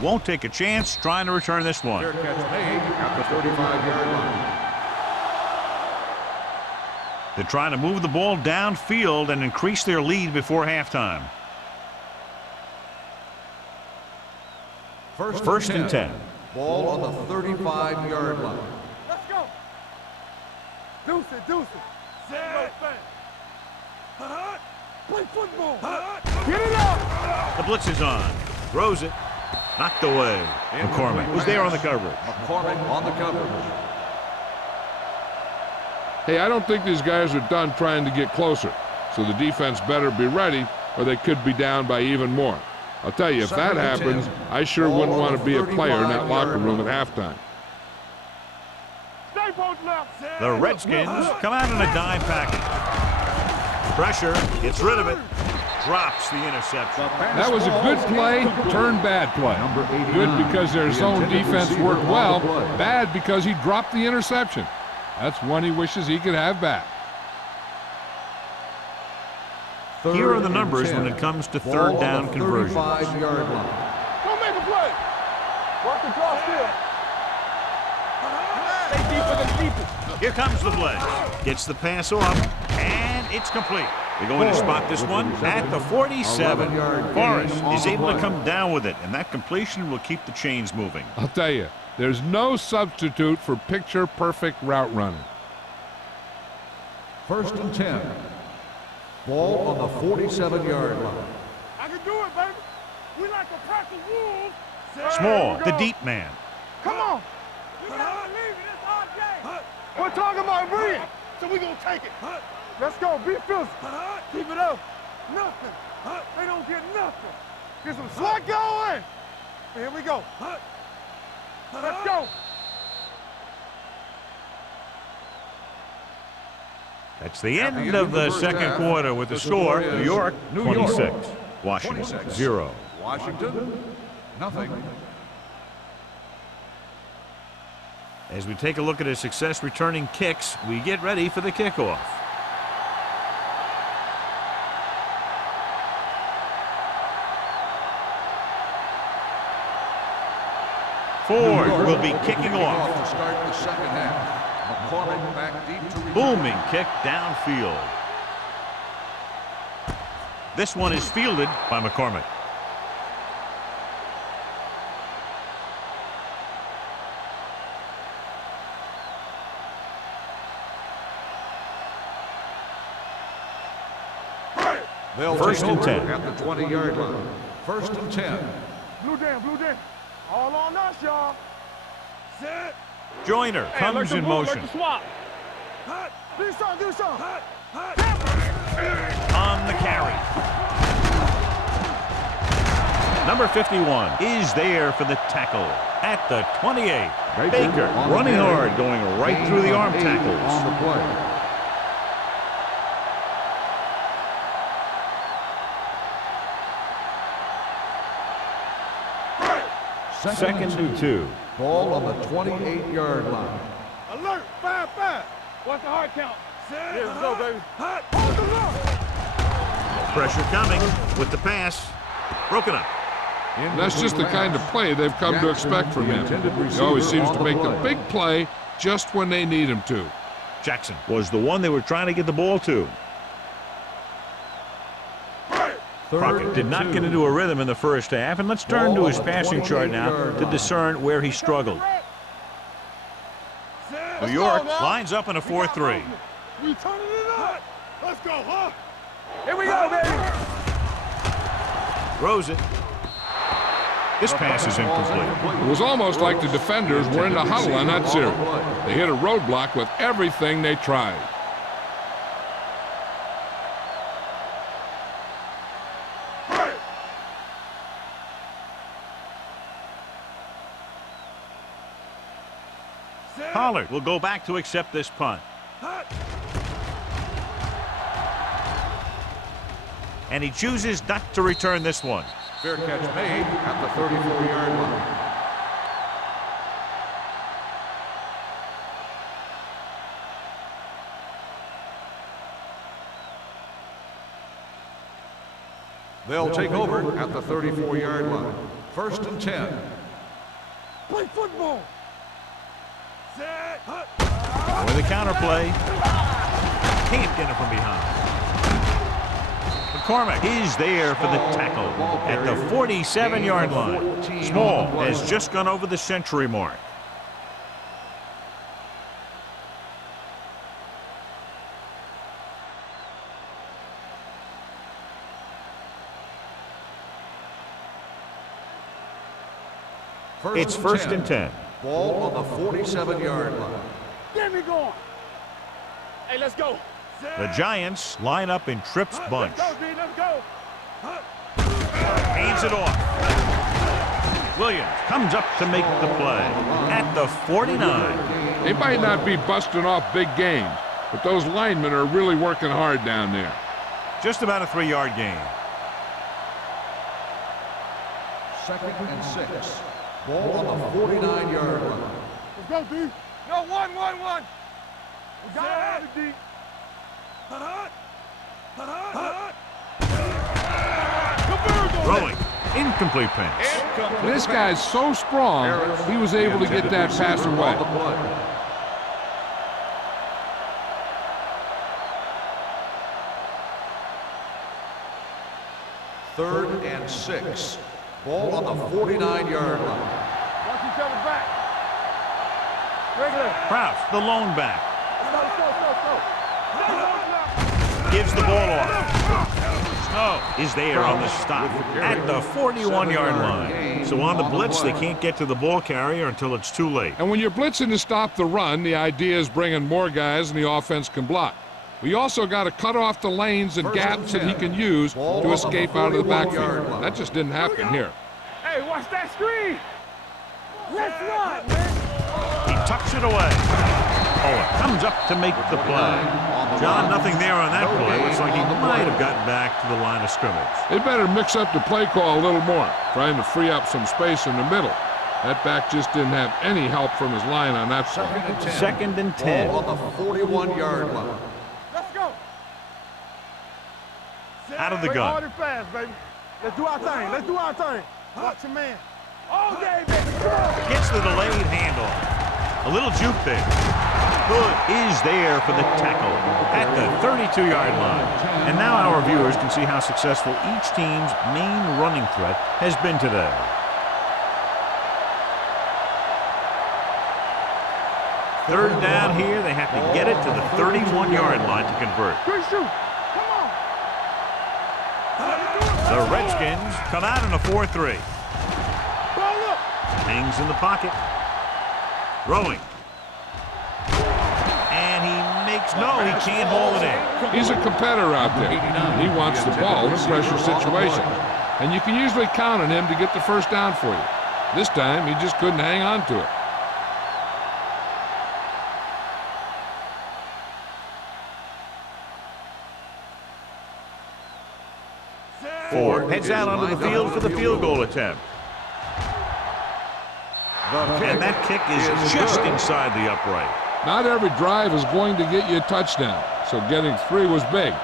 Won't take a chance trying to return this one. Fair catch made at the 35-yard line. They're trying to move the ball downfield and increase their lead before halftime. First and 10. Ball on the 35-yard line. Let's go. Deuce it, deuce it. Set. Play football. Get it up. The blitz is on. Throws it. Knocked away. McCormick was there on the coverage. McCormick on the coverage. Hey, I don't think these guys are done trying to get closer, so the defense better be ready or they could be down by even more. I'll tell you, if that happens, I sure wouldn't want to be a player in that locker room at halftime. Stay post left. The Redskins come out in a dime package. Pressure, gets rid of it, drops the interception. That was a good play, turned bad play. Good because their zone defense worked well, bad because he dropped the interception. That's one he wishes he could have back. Here are the numbers when it comes to third down conversions. 35-yard line. Don't make a play. Work the draw still. Stay deeper than deepest. Here comes the blitz. Gets the pass off, and it's complete. They're going to spot this one at the 47. Forrest is able to come down with it, and that completion will keep the chains moving. I'll tell you, there's no substitute for picture-perfect route running. First and 10. Ball on the 47-yard line. I can do it, baby. We like a pack of wolves. Small, the deep man. Come on. You gotta believe it. It's our game. We're talking about brilliant, so we're going to take it. Let's go. Be physical. Keep it up. Nothing. They don't get nothing. Get some slack going. Here we go. Let's go. That's the end of the second quarter with the score. New York 26, Washington 0. Washington, nothing. As we take a look at his success returning kicks, we get ready for the kickoff. Ford will be kicking off. To start the second half. McCormick back deep to return. Booming kick downfield. This one is fielded by McCormick. They'll First take and over 10. at the 20-yard line. First and 10. Blue down. All on us, y'all. Set. Joyner comes in motion. Swap. Do something. On the carry. Number 51 is there for the tackle at the 28. Baker running hard, going right through the arm tackles. On the play. Second and 2. Ball on the 28-yard line. Alert, 5-5. What's the hard count? Here we go, baby. Hold the lock. Pressure coming with the pass. Broken up. That's just the kind of play they've come to expect from him. He always seems to make the big play just when they need him to. Jackson was the one they were trying to get the ball to. Crockett did not get into a rhythm in the first half, and let's turn to his passing chart now to discern where he struggled. New York lines up in a 4-3. We turning it up. Let's go, huh? Here we go, baby. Throws it. This pass is incomplete. It was almost like the defenders were in the huddle on that series. They hit a roadblock with everything they tried. Pollard will go back to accept this punt. And he chooses not to return this one. Fair catch made at the 34-yard line. They'll take over at the 34-yard line. First and 10. Play football. With the counter play. Can't get it from behind. McCormick is there for the tackle at the 47-yard line. Small has just gone over the century mark. It's first and 10. Ball on the 47-yard line. Get me going. Hey, let's go. The Giants line up in Tripp's bunch. Let's go, D. Let's go. Hands it off. Williams comes up to make the play at the 49. They might not be busting off big games, but those linemen are really working hard down there. Just about a 3-yard gain. Second and 6. Ball on the 49-yard line. Let's go, D. No, 1-1-1. We got it, D. Throwing. Incomplete pass. This guy's so strong, he was able to get that pass away. Third and 6. Ball on the 49-yard line. Watch each other back. Regular. Kraus, the lone back. Go. Gives the ball off. Snow is there on the stop at the 41-yard line. So on the blitz, they can't get to the ball carrier until it's too late. And when you're blitzing to stop the run, the idea is bringing more guys than the offense can block. We also got to cut off the lanes and gaps that he can use to escape out of the backfield. That just didn't happen here. Hey, watch that screen. Let's run, man. He tucks it away. Owen comes up to make the play. John, nothing there on that play. Looks like he might have gotten back to the line of scrimmage. They better mix up the play call a little more, trying to free up some space in the middle. That back just didn't have any help from his line on that play. Second and 10. Ball on the 41-yard line. Let's go. Out of the Play hard gun. and fast, baby. Let's do our thing. Let's do our thing. Watch your man. All day, baby. Gets the delayed handoff. A little juke there. Hood is there for the tackle at the 32-yard line. And now our viewers can see how successful each team's main running threat has been today. Third down here, they have to get it to the 31-yard line to convert. Good shoot. Come on. The Redskins come out in a 4-3. Ball up. Hangs in the pocket. Throwing. And he makes, no, he can't haul it in. He's a competitor out there. He wants the ball in pressure situations. And you can usually count on him to get the first down for you. This time, he just couldn't hang on to it. Ford heads out onto the field for the field goal attempt. And that kick is just inside the upright. Not every drive is going to get you a touchdown, so getting 3 was big.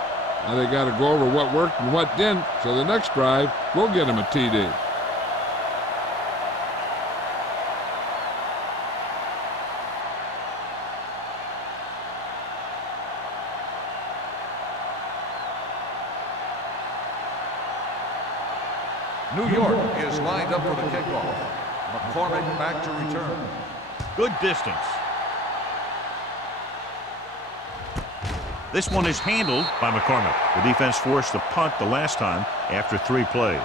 Now they got to go over what worked and what didn't, so the next drive will get them a TD. New York is lined up for the kickoff. McCormick back to return. Good distance. This one is handled by McCormick. The defense forced the punt the last time after 3 plays.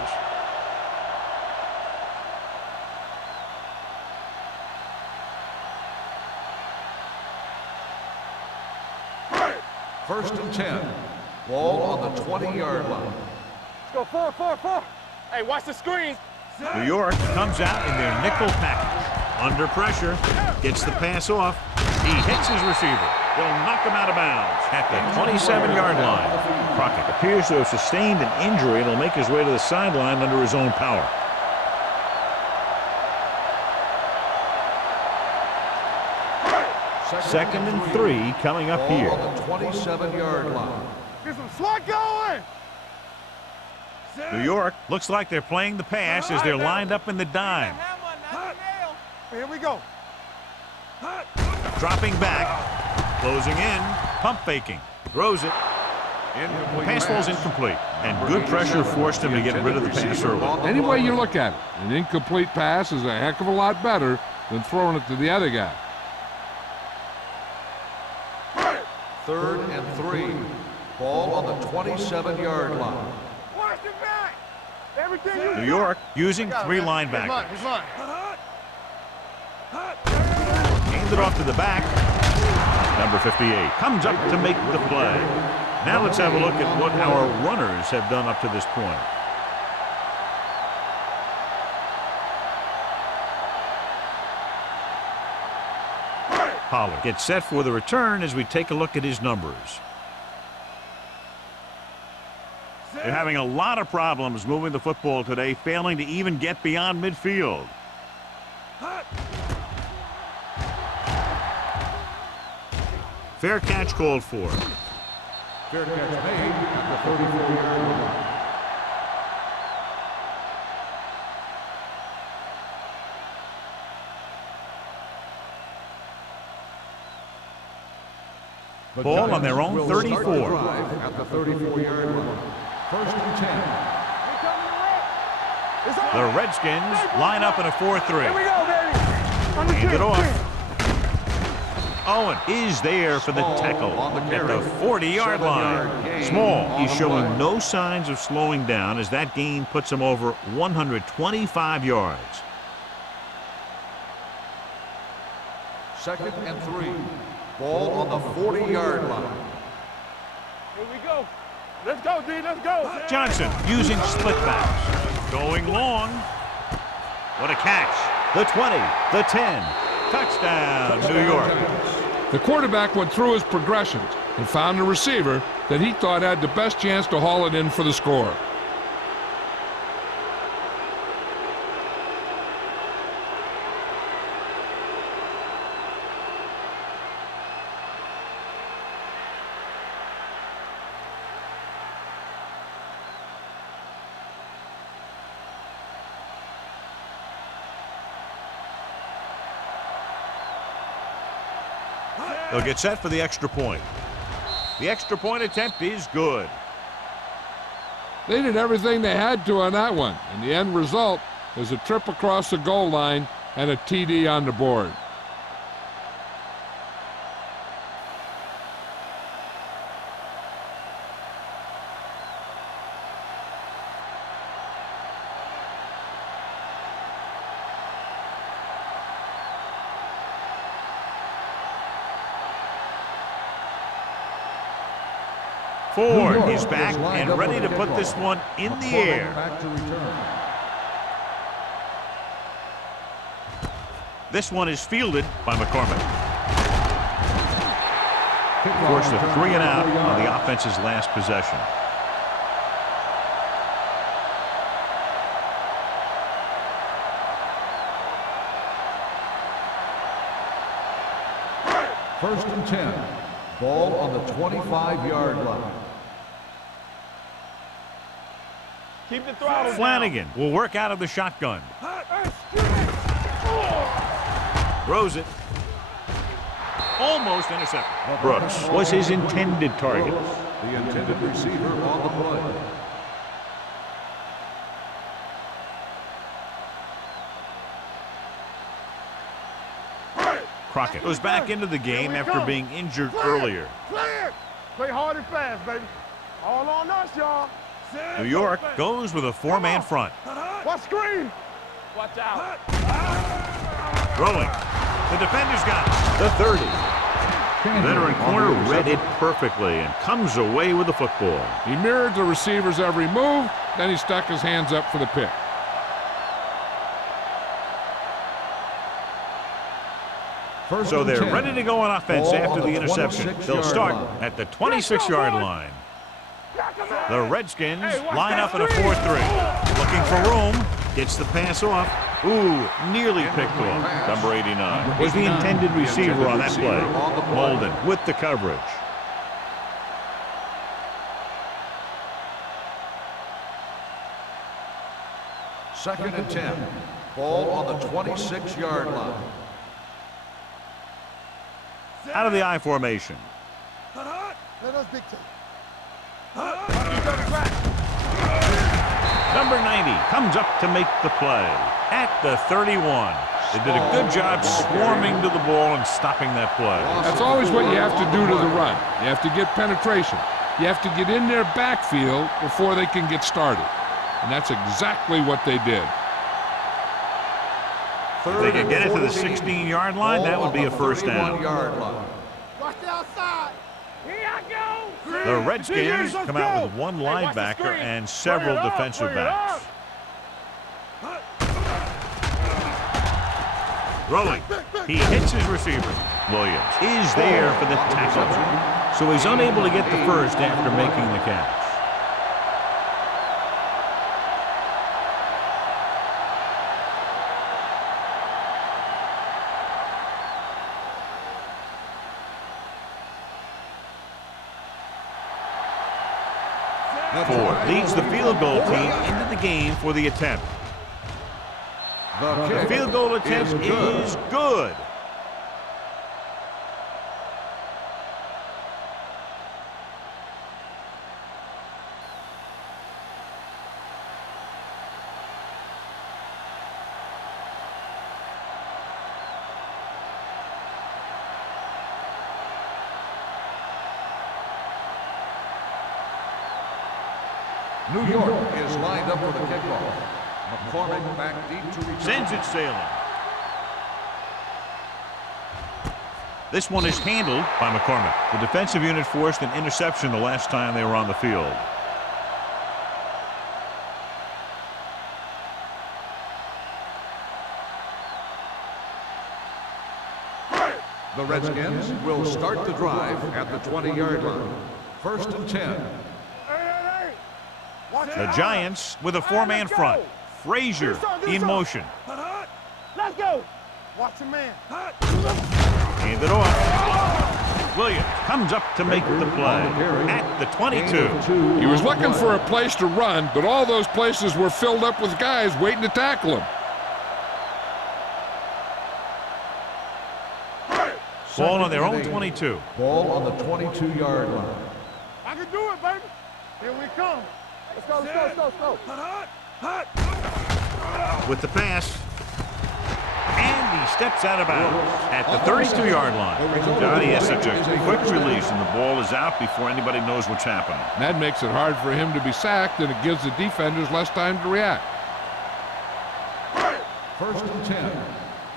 First and 10. Ball on the 20-yard line. Let's go 4. Hey, watch the screen. New York comes out in their nickel package. Under pressure, gets the pass off. He hits his receiver. They'll knock him out of bounds at the 27-yard line. Crockett appears to have sustained an injury and will make his way to the sideline under his own power. Second and 3 coming up Ball here. on the 27-yard line. Get some slot going. New York looks like they're playing the pass as they're lined up in the dime. Here we go. Dropping back, closing in, pump faking, throws it. Incomplete Pass falls incomplete, and good pressure forced him to get rid of the pass early. Any way you look at it, an incomplete pass is a heck of a lot better than throwing it to the other guy. Third and 3. Ball on the 27-yard line. Watch it back. Everything you New York using 3 linebackers. He's mine. Handed off to the back. Number 58 comes up to make the play. Now let's have a look at what our runners have done up to this point. Pollard gets set for the return as we take a look at his numbers. They're having a lot of problems moving the football today, failing to even get beyond midfield. Fair catch called for. Fair catch made at the 34-yard line. Ball on their own 34. At the 34-yard line. First and 10. The Redskins line up in a 4-3. Here we go, baby. Hand it off. Owen is there for the tackle at the 40-yard line. Small, he's showing no signs of slowing down as that gain puts him over 125 yards. Second and 3. Ball on the 40-yard line. Here we go. Let's go, D. Let's go. Johnson using split backs. Going long. What a catch. The 20, the 10. Touchdown, New York. The quarterback went through his progressions and found a receiver that he thought had the best chance to haul it in for the score. They'll get set for the extra point. The extra point attempt is good. They did everything they had to on that one, and the end result is a trip across the goal line and a TD on the board. Ford is back and ready to put this one in the air. Back to return. This one is fielded by McCormick. Forced a 3 and out on the offense's last possession. and 10. Ball on the 25-yard line. Keep the throttle Flanagan will work out of the shotgun. Throws it. Almost intercepted. Brooks was his intended target. The intended receiver on the play. Crockett goes back into the game after being injured earlier. Clear. Play hard and fast, baby. All on us, y'all. New York goes with a four-man front. Watch screen. Watch out. Rolling. The defender's got it. The 30. Veteran corner read it perfectly and comes away with the football. He mirrored the receiver's every move, then he stuck his hands up for the pick. So they're ready to go on offense after the interception. They'll start at the 26-yard line. The Redskins line up in a 4-3. Looking for room. Gets the pass off. Ooh, nearly picked off. Number 89 was the intended receiver on that play. Molden with the coverage. Second and 10. Ball on the 26-yard line. Out of the I formation. Let us dictate. Number 90 comes up to make the play at the 31. They did a good job swarming to the ball and stopping that play. That's always what you have to do to the run. You have to get penetration. You have to get in their backfield before they can get started. And that's exactly what they did. If they can get it to the 16-yard line, that would be a first down. Watch the outside. Here I go. The Redskins come out with one linebacker and several defensive backs. Rolling. He hits his receiver. Williams is there for the tackle. So he's unable to get the first after making the catch. Ford leads the field goal team into the game for the attempt. The field goal attempt is good. New York is lined up for the kickoff. McCormick back deep to return. Sends it sailing. This one is handled by McCormick. The defensive unit forced an interception the last time they were on the field. The Redskins will start the drive at the 20-yard line. First and 10. The Giants with a four-man front. Frazier in motion. Let's go. Watch the man. Hand it off. Williams comes up to make the play at the 22. He was looking for a place to run, but all those places were filled up with guys waiting to tackle him. Ball on their own 22. Ball on the 22-yard line. I can do it, baby. Here we come. Let's go, let's go, let's go, let's go. With the pass. And he steps out of bounds at the 32-yard line. God, he has such a quick release, and the ball is out before anybody knows what's happening. That makes it hard for him to be sacked, and it gives the defenders less time to react. First and 10.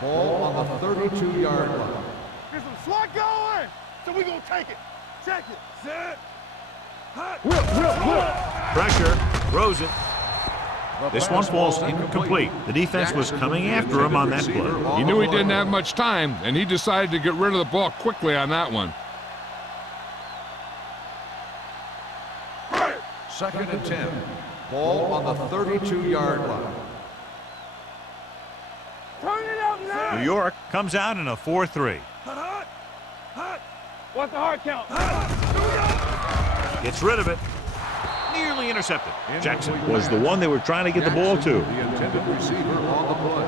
Ball on the 32-yard line. Get some slot going. So we're going to take it. Check it. Set. Pressure. Throws it. This one falls incomplete. The defense was coming after him on that play. He knew he didn't have much time, and he decided to get rid of the ball quickly on that one. Second and 10. Ball on the 32-yard line. Turn it up now. New York comes out in a 4-3. What's the hard count? Gets rid of it. Nearly intercepted. Jackson was the one they were trying to get the ball to. The intended receiver on the play.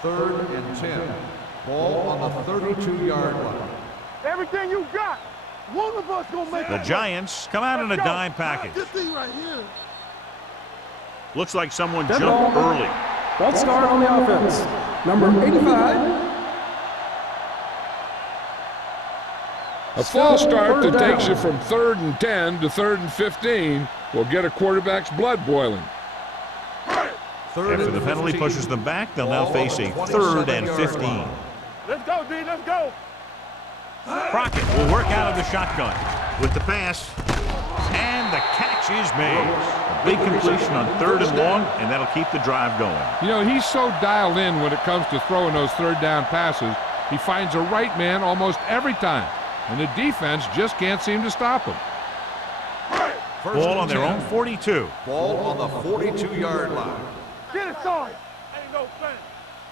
Third and 10. Ball on the 32-yard line. Everything you got. One of us gonna make The Giants come out in a dime package. This thing right here. Looks like someone Dead jumped ball. early. False start on the offense. Number 85. A false start Third that down. takes you from 3rd and 10 to 3rd and 15 will get a quarterback's blood boiling. Third After and the penalty 15. pushes them back, they'll now Ball face on a the 3rd and 27-yard 15. line. Let's go, D. Let's go. Crockett will work out of the shotgun with the pass, and the catch is made. A big completion on 3rd and long, and that'll keep the drive going. You know, he's so dialed in when it comes to throwing those 3rd down passes. He finds a right man almost every time, and the defense just can't seem to stop him. First Ball and on their 10. own 42. Ball on the 42-yard line. Get it, Sarge. Ain't no thing.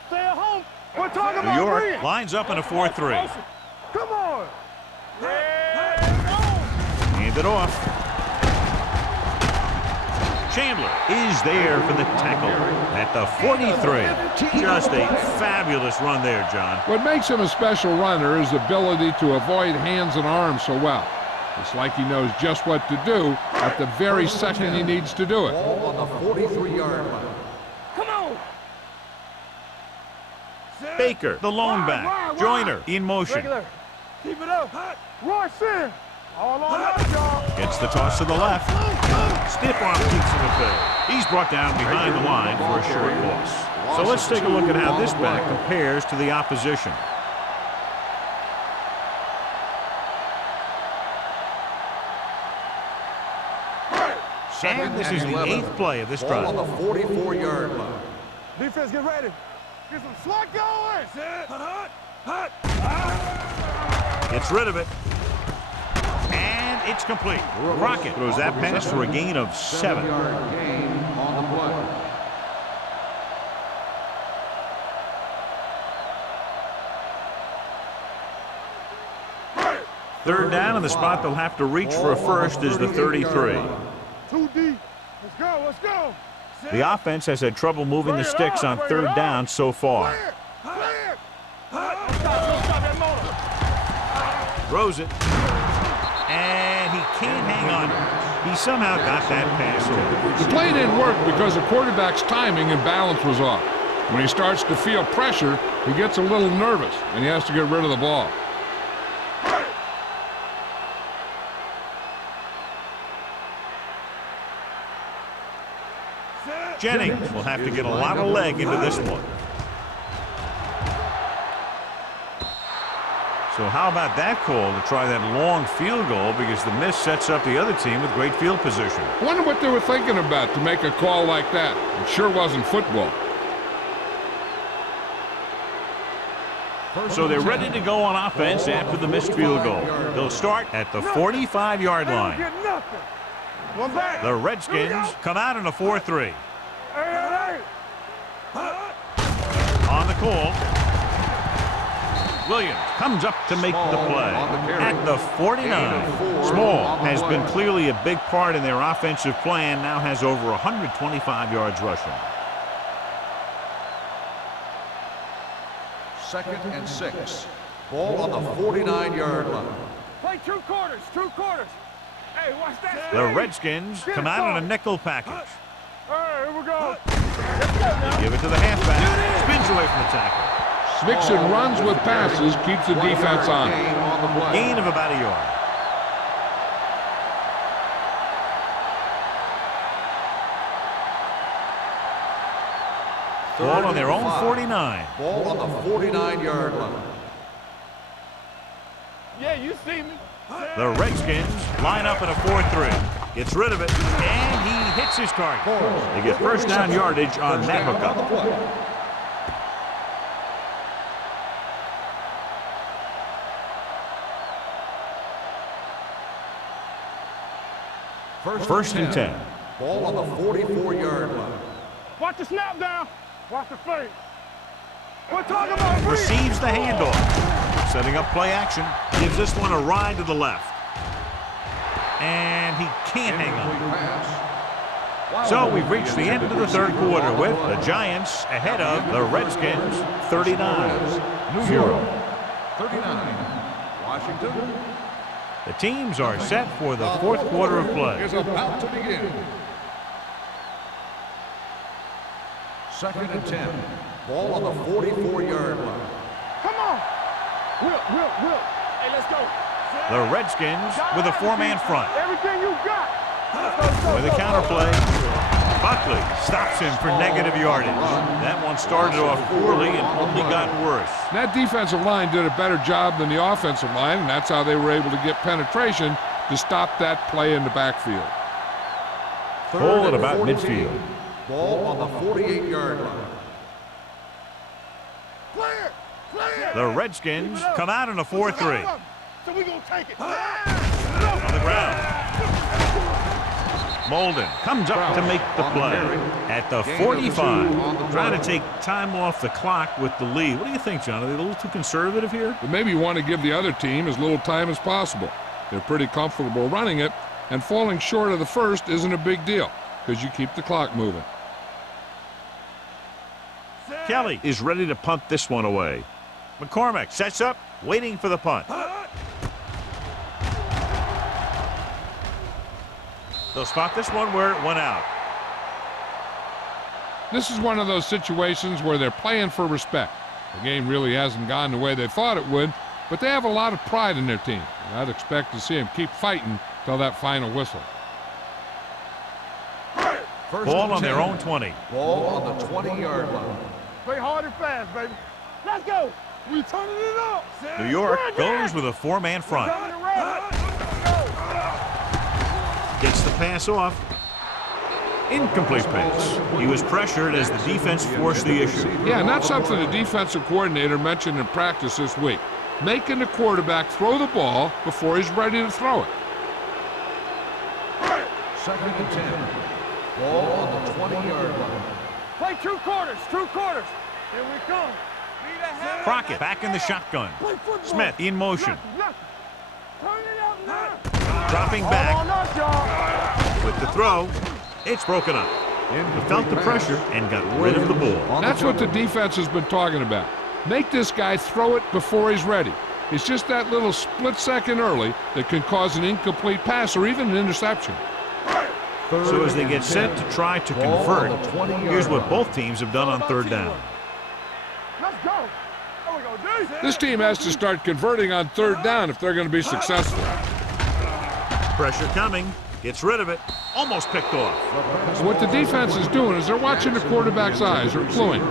Stay at home. We're talking New about York Reed. lines up in a 4-3. Come on. Hand it off. Chandler is there for the tackle at the 43. Just a fabulous run there, John. What makes him a special runner is the ability to avoid hands and arms so well. It's like he knows just what to do at the very second he needs to do it. Ball on the 43-yard line. Come on. Baker, the lone back. Joyner in motion. Regular. Keep it up. Royce in. All on us, y'all. Gets the toss to the left. Stiff arm keeps him at bay. He's brought down behind the line for a short loss. So let's take a look at how this back compares to the opposition. And this is the 8th play of this Ball on drive. the 44-yard line. Defense, get ready. Get some slot going. Gets rid of it. And it's complete. Crockett throws that pass for a gain of 7. 7-yard gain on the play. Third down, and the spot they'll have to reach for a first is the 33. 2 deep. Let's go. Let's go. The offense has had trouble moving the sticks on 3rd down so far. Clear. Clear. Don't stop that motor. Throws it. And he can't hang on. He somehow got that pass in. The play didn't work because the quarterback's timing and balance was off. When he starts to feel pressure, he gets a little nervous, and he has to get rid of the ball. Jennings will have to get a lot of leg into this one. So how about that call to try that long field goal, because the miss sets up the other team with great field position. I wonder what they were thinking about to make a call like that. It sure wasn't football. So they're ready to go on offense after the missed field goal. They'll start at the 45-yard They don't line. get nothing. One back. The Redskins come out in a 4-3. Hey. On the call, Williams comes up to make the play at the 49. Small has been clearly a big part in their offensive plan, now has over 125 yards rushing. 2nd and 6. Ball on the 49-yard line. Play 2 quarters. 2 quarters. Hey, watch that. The Redskins come out in a nickel package. All right, here we go. They give it to the halfback. Spins away from the tackle. Mixon runs with passes, keeps the defense on. Gain on the play. Gain of about a yard. Ball on their own 49. Ball on the 49-yard line. Yeah, you see me. The Redskins line up in a 4-3. Gets rid of it, and he hits his target. They get first down yardage on that hookup. First and 10. Ball Ball on the 44-yard line. Watch the snap down. Watch the fake. We're talking about read. Receives the handoff. Setting up play action. Gives this one a ride to the left. And he can't hang on. So we've reached the end of the third quarter with the Giants ahead of the Redskins 39-0. 39, Washington. The teams are set for the fourth quarter of play. Is about to begin. 2nd and 10. Ball on the 44-yard line. Come on. Will. Hey, let's go. The Redskins with a four-man front. Everything you got. With a counterplay, Buckley stops him for negative yardage. That one started off poorly and only got worse. That defensive line did a better job than the offensive line, and that's how they were able to get penetration to stop that play in the backfield. Ball at about midfield. Ball on the 48-yard line. Clear. The Redskins come out in a 4-3. So we gonna take it. On the ground. Molden comes up to make the play at the 45. Trying to take time off the clock with the lead. What do you think, John? Are they a little too conservative here? But maybe you want to give the other team as little time as possible. They're pretty comfortable running it, and falling short of the first isn't a big deal because you keep the clock moving. Kelly is ready to punt this one away. McCormick sets up, waiting for the punt. They'll spot this one where it went out. This is one of those situations where they're playing for respect. The game really hasn't gone the way they thought it would, but they have a lot of pride in their team. And I'd expect to see them keep fighting till that final whistle. Ball on their own 20. Ball on the 20-yard line. Play hard and fast, baby. Let's go. We turning it up. New York goes with a four-man front. Gets the pass off. Incomplete pass. He was pressured as the defense forced the issue. Yeah, and that's something the defensive coordinator mentioned in practice this week. Making the quarterback throw the ball before he's ready to throw it. 2nd and 10. Ball on the 20-yard line. Play two quarters. Here we come. Crockett back in the shotgun. Smith in motion. Turn it up now. Dropping back with the throw. It's broken up. He felt the pressure and got rid of the ball. That's what the defense has been talking about. Make this guy throw it before he's ready. It's just that little split second early that can cause an incomplete pass or even an interception. So as they get set to try to convert, here's what both teams have done on third down. Let's go. This team has to start converting on third down if they're going to be successful. Pressure coming. Gets rid of it. Almost picked off. So what the defense is doing is they're watching the quarterback's eyes. They're cluing.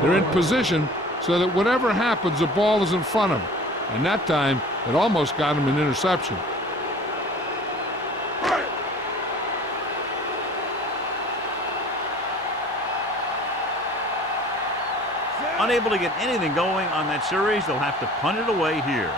They're in position so that whatever happens, the ball is in front of them. And that time, it almost got him an interception. Unable to get anything going on that series, they'll have to punt it away here.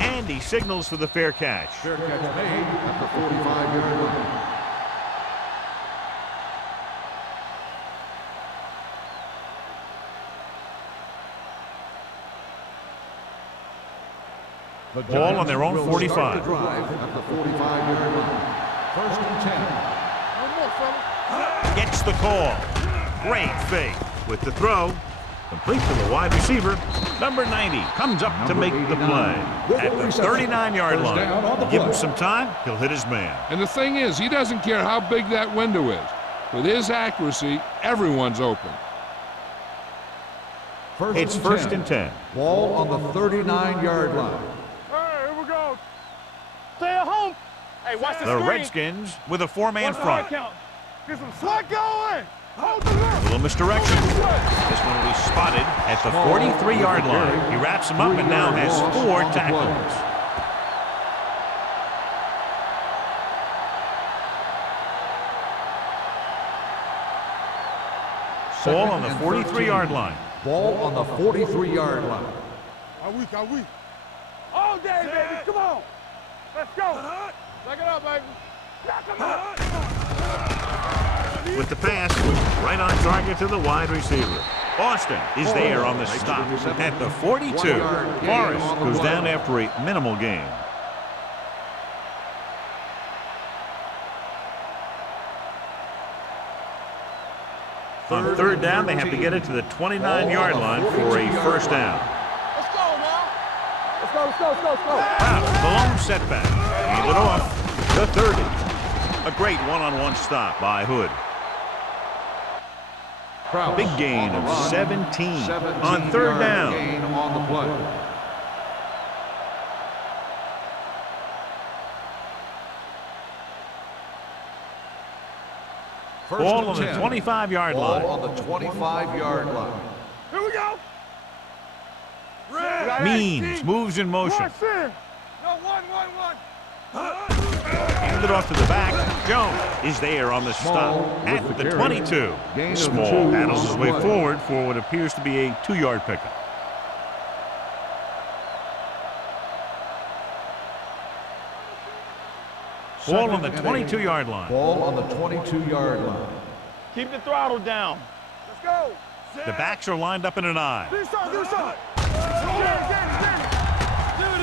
And he signals for the fair catch. Fair catch made at the 45-yard line. Ball on their own 45. Drive at the 45-yard line. 1st and 10. Gets the call. Great fake with the throw. Complete to the wide receiver. Number 90 comes up to make the play at the 39-yard line. Give him some time, he'll hit his man. And the thing is, he doesn't care how big that window is. With his accuracy, everyone's open. It's 1st and 10. Ball on the 39-yard line. Here we go. Stay at home. Hey, watch the The screen. Redskins with a four-man Watch the front. high count. Get some slack going. Hold the look. Little misdirection. This one will be spotted at the 43-yard line. He wraps him up and now has 4 tackles. Ball on the 43-yard line. Ball on the 43-yard line. Are we? All day, baby. Come on. Let's go. Back it up, baby. Knock him out. With the pass, right on target to the wide receiver. Austin is there on the stop at the 42. Morris goes down after a minimal gain. On third down, they have to get it to the 29-yard line for a first down. Let's go now. Let's go, let's go, let's go, let's go. Wow, the lone setback. Hand it off. The 30. A great one-on-one stop by Hood. Big gain of 17 on third down. Gain on the play. Ball on the 25-yard line. Ball on the 25-yard line. Here we go. Means moves in motion. Watch in. No, one. Hand it off to the back. Jones is there on the stop at the 22. Small battles his way forward for what appears to be a 2-yard pickup. Ball on the 22-yard line. Ball on the 22-yard line. Keep the throttle down. Let's go. The backs are lined up in an eye. Do something.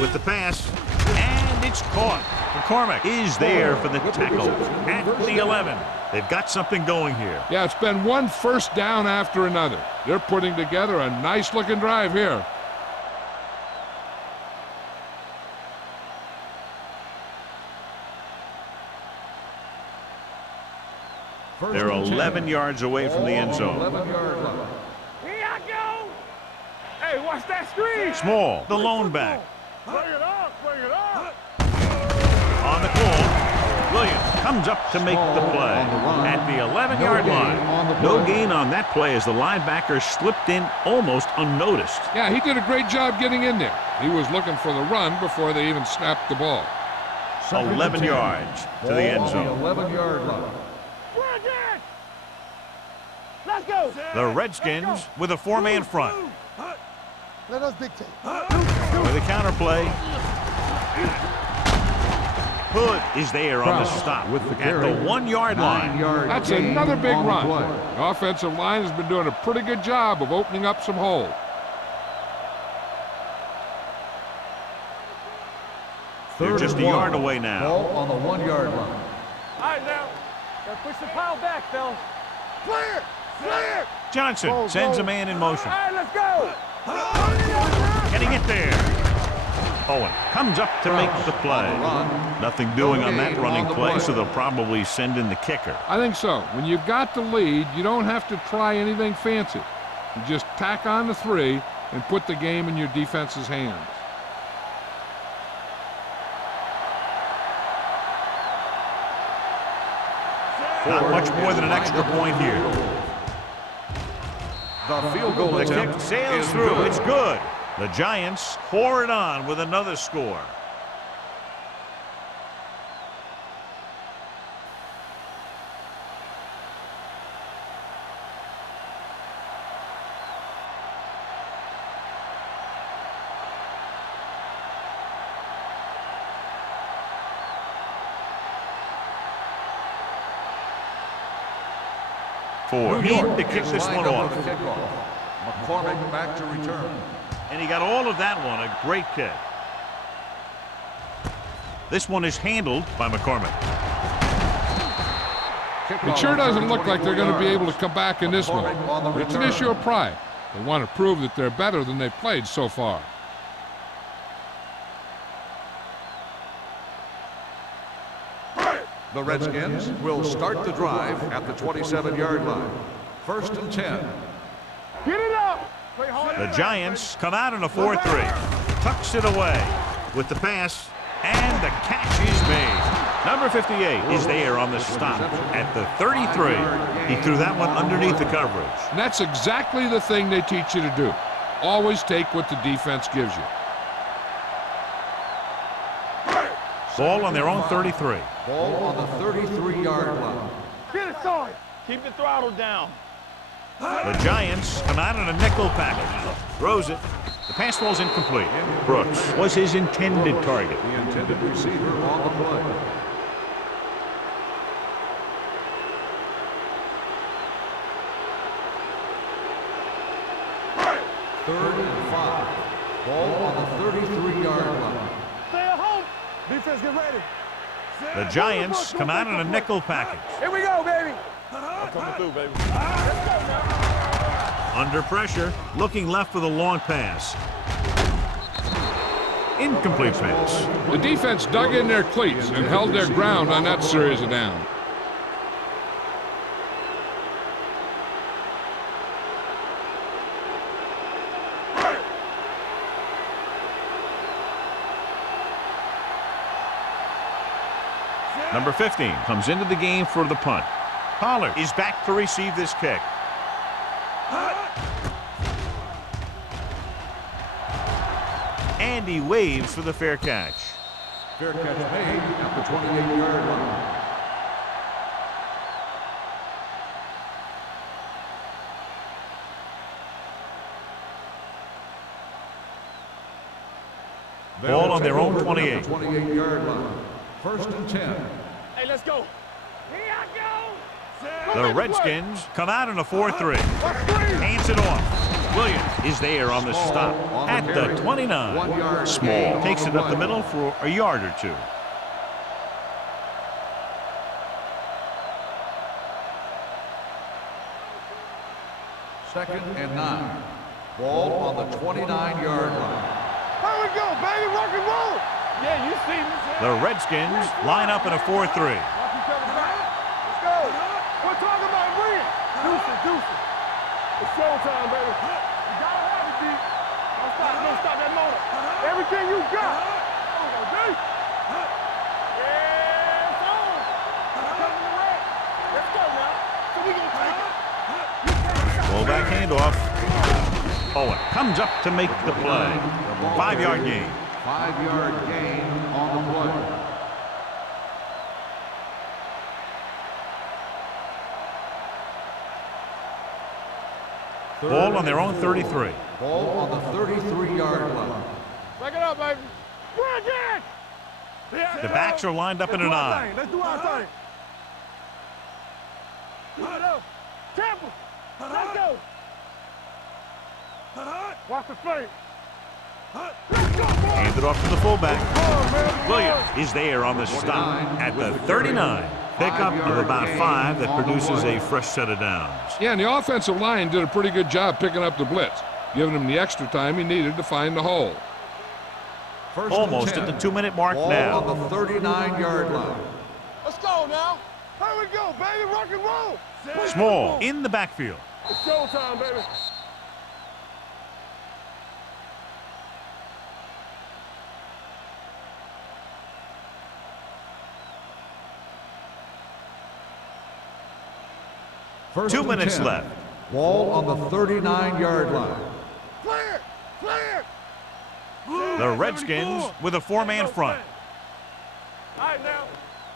With the pass, and it's caught. McCormick is there for the tackle at the 11. They've got something going here. Yeah, it's been one first down after another. They're putting together a nice-looking drive here. They're 11 yards away from the end zone. 11-yard line. Here I go. Hey, watch that screen. Small, the lone back. Bring it up. On the call, Williams comes up to make the play at the 11-yard line. No gain on that play as the linebacker slipped in almost unnoticed. Yeah, he did a great job getting in there. He was looking for the run before they even snapped the ball. 11 yards to the end zone. 11-yard line. Let's go. The Redskins with a 4-man front. Let us dictate. With a counterplay. Hood is there on the stop with the at carry. the 1-yard line. That's another big run. The offensive line has been doing a pretty good job of opening up some holes. They're just a yard away now. Ball on the 1-yard line. All right, now. Gotta push the pile back, fellas. Clear. Johnson sends a man in motion. All right, let's go. Can he get there? Owen comes up to make the play. Nothing doing on that running play, so they'll probably send in the kicker. I think so. When you've got the lead, you don't have to try anything fancy. You just tack on the 3 and put the game in your defense's hands. Not much more than an extra point here. The field goal The attempt kick sails is through. good. It's good. The Giants pour it on with another score. For him to kick is this lined one up off. with the kickoff. McCormick back to return. And he got all of that one. A great kick. This one is handled by McCormick. It sure doesn't look like they're going to be able to come back in this one. It's an issue of pride. They want to prove that they're better than they've played so far. The Redskins will start the drive at the 27-yard line. 1st and 10. Get it up. Play hard. The Giants come out in a 4-3. Tucks it away with the pass, and the catch is made. Number 58 is there on the stop at the 33. He threw that one underneath the coverage. And that's exactly the thing they teach you to do. Always take what the defense gives you. Ball on their own 33. Ball on the 33-yard line. Get it, son. Keep the throttle down. The Giants come out in a nickel package. Throws it The pass falls incomplete. Brooks was his intended target. The intended receiver on the play. Third and 5. Ball on the 33-yard line. Stay at home. Defense, get ready. The Giants come out in a nickel package. Here we go, baby. I'm coming through, baby. Let's go now. Under pressure, looking left for the long pass. Incomplete pass. The defense dug in their cleats and held their ground on that series of downs. Number 15 comes into the game for the punt. Pollard is back to receive this kick. And he waves for the fair catch. Fair catch made at the 28-yard line. Ball on their own 28. 28-yard line. First and 10. Hey, let's go. Here I go. The Redskins come out in a 4-3. Hands it off. Williams is there on the stop at the 29. Small takes it up the middle for a yard or two. Second and 9. Ball on the 29-yard line. Here we go, baby. Rock and roll. Yeah, you see me. The Redskins line up in a 4-3. Let's go. We're talking about bringing. Deuce it. It's showtime, baby. You gotta have it, D. Don't stop that motor. Everything you got. Yeah, it's on. Coming to red. Let's go now. So we gonna take it. Fullback handoff. Owen comes up to make the play. 5-yard gain. 5-yard gain on the play. Ball on their own 33. Ball on the 33-yard line. Back it up, baby. Run again. The backs are lined up in an eye. Let's do our thing. Temple. Let's go. Watch the flank. Hand it off to the fullback. Williams is there on the stop at the 39. Pickup of about 5 that produces a fresh set of downs. Yeah, and the offensive line did a pretty good job picking up the blitz, giving him the extra time he needed to find the hole. First Almost at the 2-minute mark Ball now. on the 39-yard line. Let's go now. Here we go, baby. Rock and roll. Small in the backfield. It's showtime, baby. First 2 and minutes 10. left. Ball on the 39-yard line. Clear. The Redskins with a 4-man front. All right, now.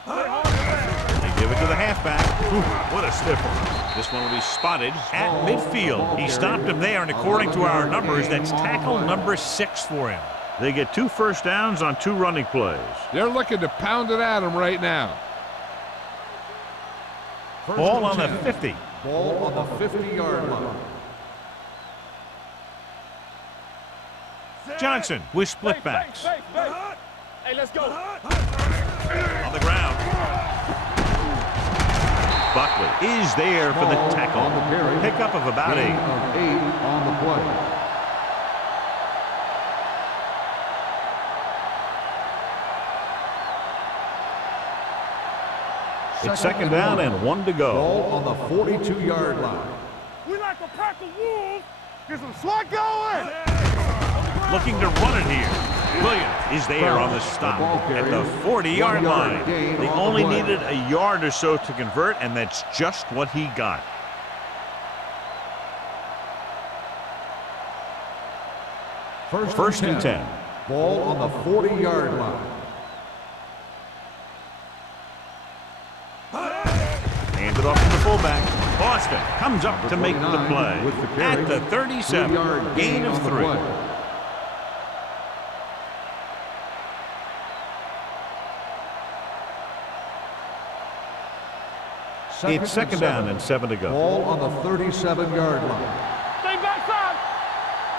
Play hard and fast. They give it to the halfback. Ooh, what a stiffer. This one will be spotted at midfield. He stopped him there, and according to our numbers, that's tackle number 6 for him. They get 2 first downs on 2 running plays. They're looking to pound it at him right now. First Ball and on the 10. 50. Ball on the 50-yard line. Johnson with split backs. Hey, let's go. On the ground. Buckley is there for the tackle. On the carry. Pickup of about Gain 8. of 8 on the play. It's second down and 1 to go. Ball on the 42-yard line. We like a pack of wolves. Get some swat going. Looking to run it here. Williams is there on the stop at the 40-yard line. They only needed a yard or so to convert, and that's just what he got. First and 10. Ball on the 40-yard line. Hand it off to the fullback. Boston comes up to make the play. With the carry. At the 37. 3-yard Gain of on the 3. play. It's second down and 7 to go. Ball on the 37-yard line. Stay backside.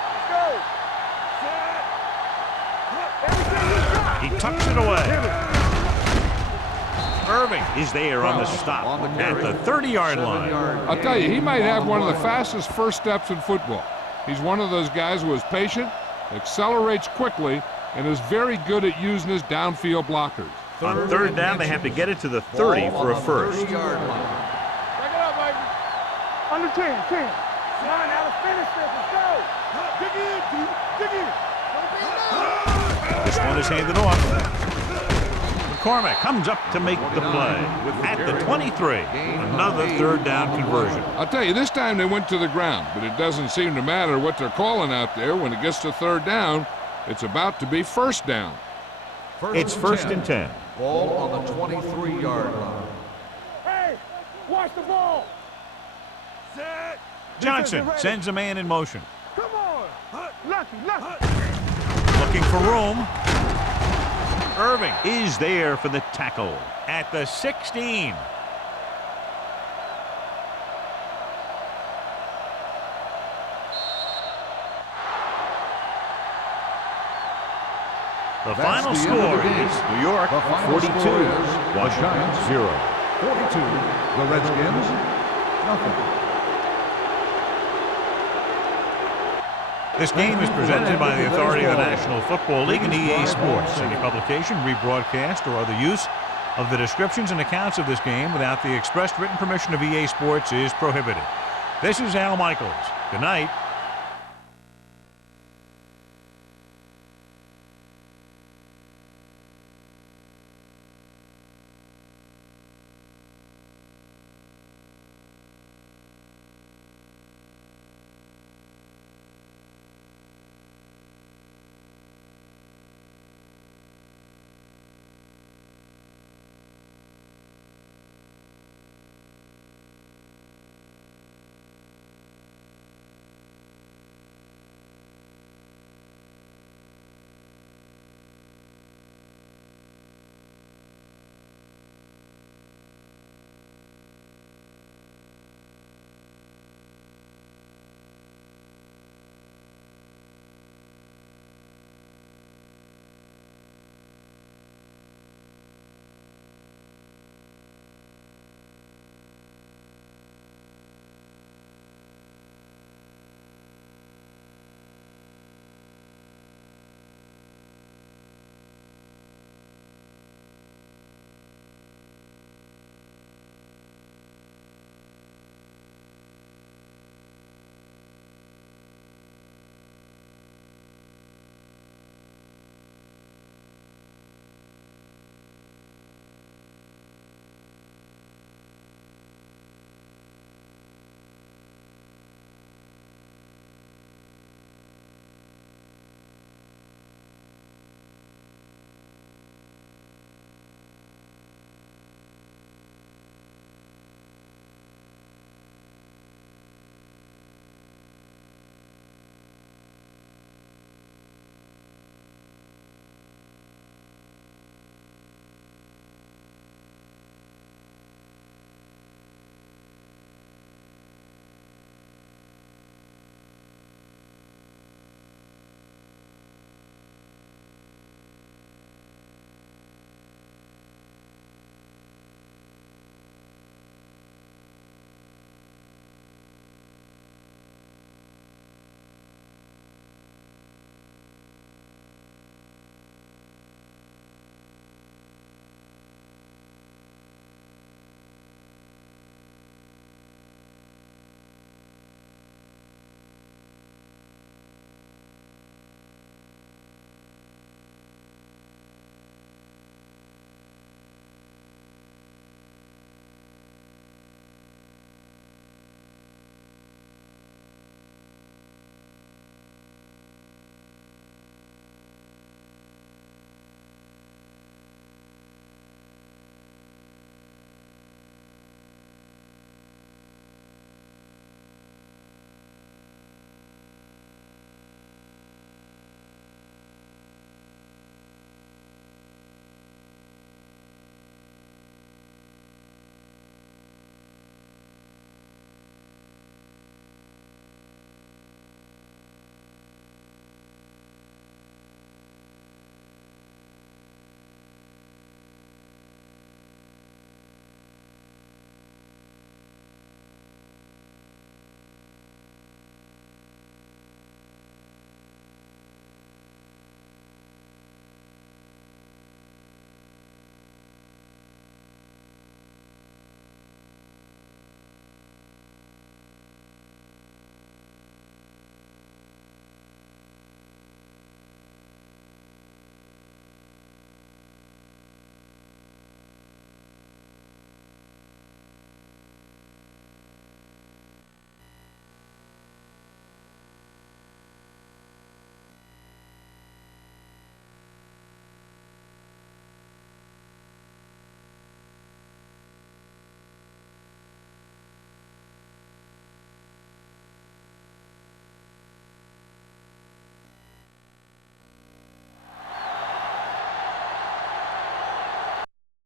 Let's go. Set. Everything you got. He tucks it away. Irving is there on the stop at the 30-yard line. I'll tell you, he might have one of the fastest first steps in football. He's one of those guys who is patient, accelerates quickly, and is very good at using his downfield blockers. On third down, they have to get it to the 30 for a first. Break it up, baby. Under 10, 10. Line out of finish this. Let's go. Dig in, Pete. Dig in. This one is handed off. McCormick comes up to make the play at the 23. Another third down conversion. I'll tell you, this time they went to the ground, but it doesn't seem to matter what they're calling out there. When it gets to third down, it's about to be first down. It's first and 10. Ball on the 23-yard line. Hey, watch the ball. Set. Johnson sends a man in motion. Come on. Lucky. Looking for room. Irving is there for the tackle at the 16. The final score is New York 42, Washington 0. 42, the Redskins, nothing. This game is presented by the authority of the National Football League and EA Sports. Any publication, rebroadcast, or other use of the descriptions and accounts of this game without the expressed written permission of EA Sports is prohibited. This is Al Michaels. Good night.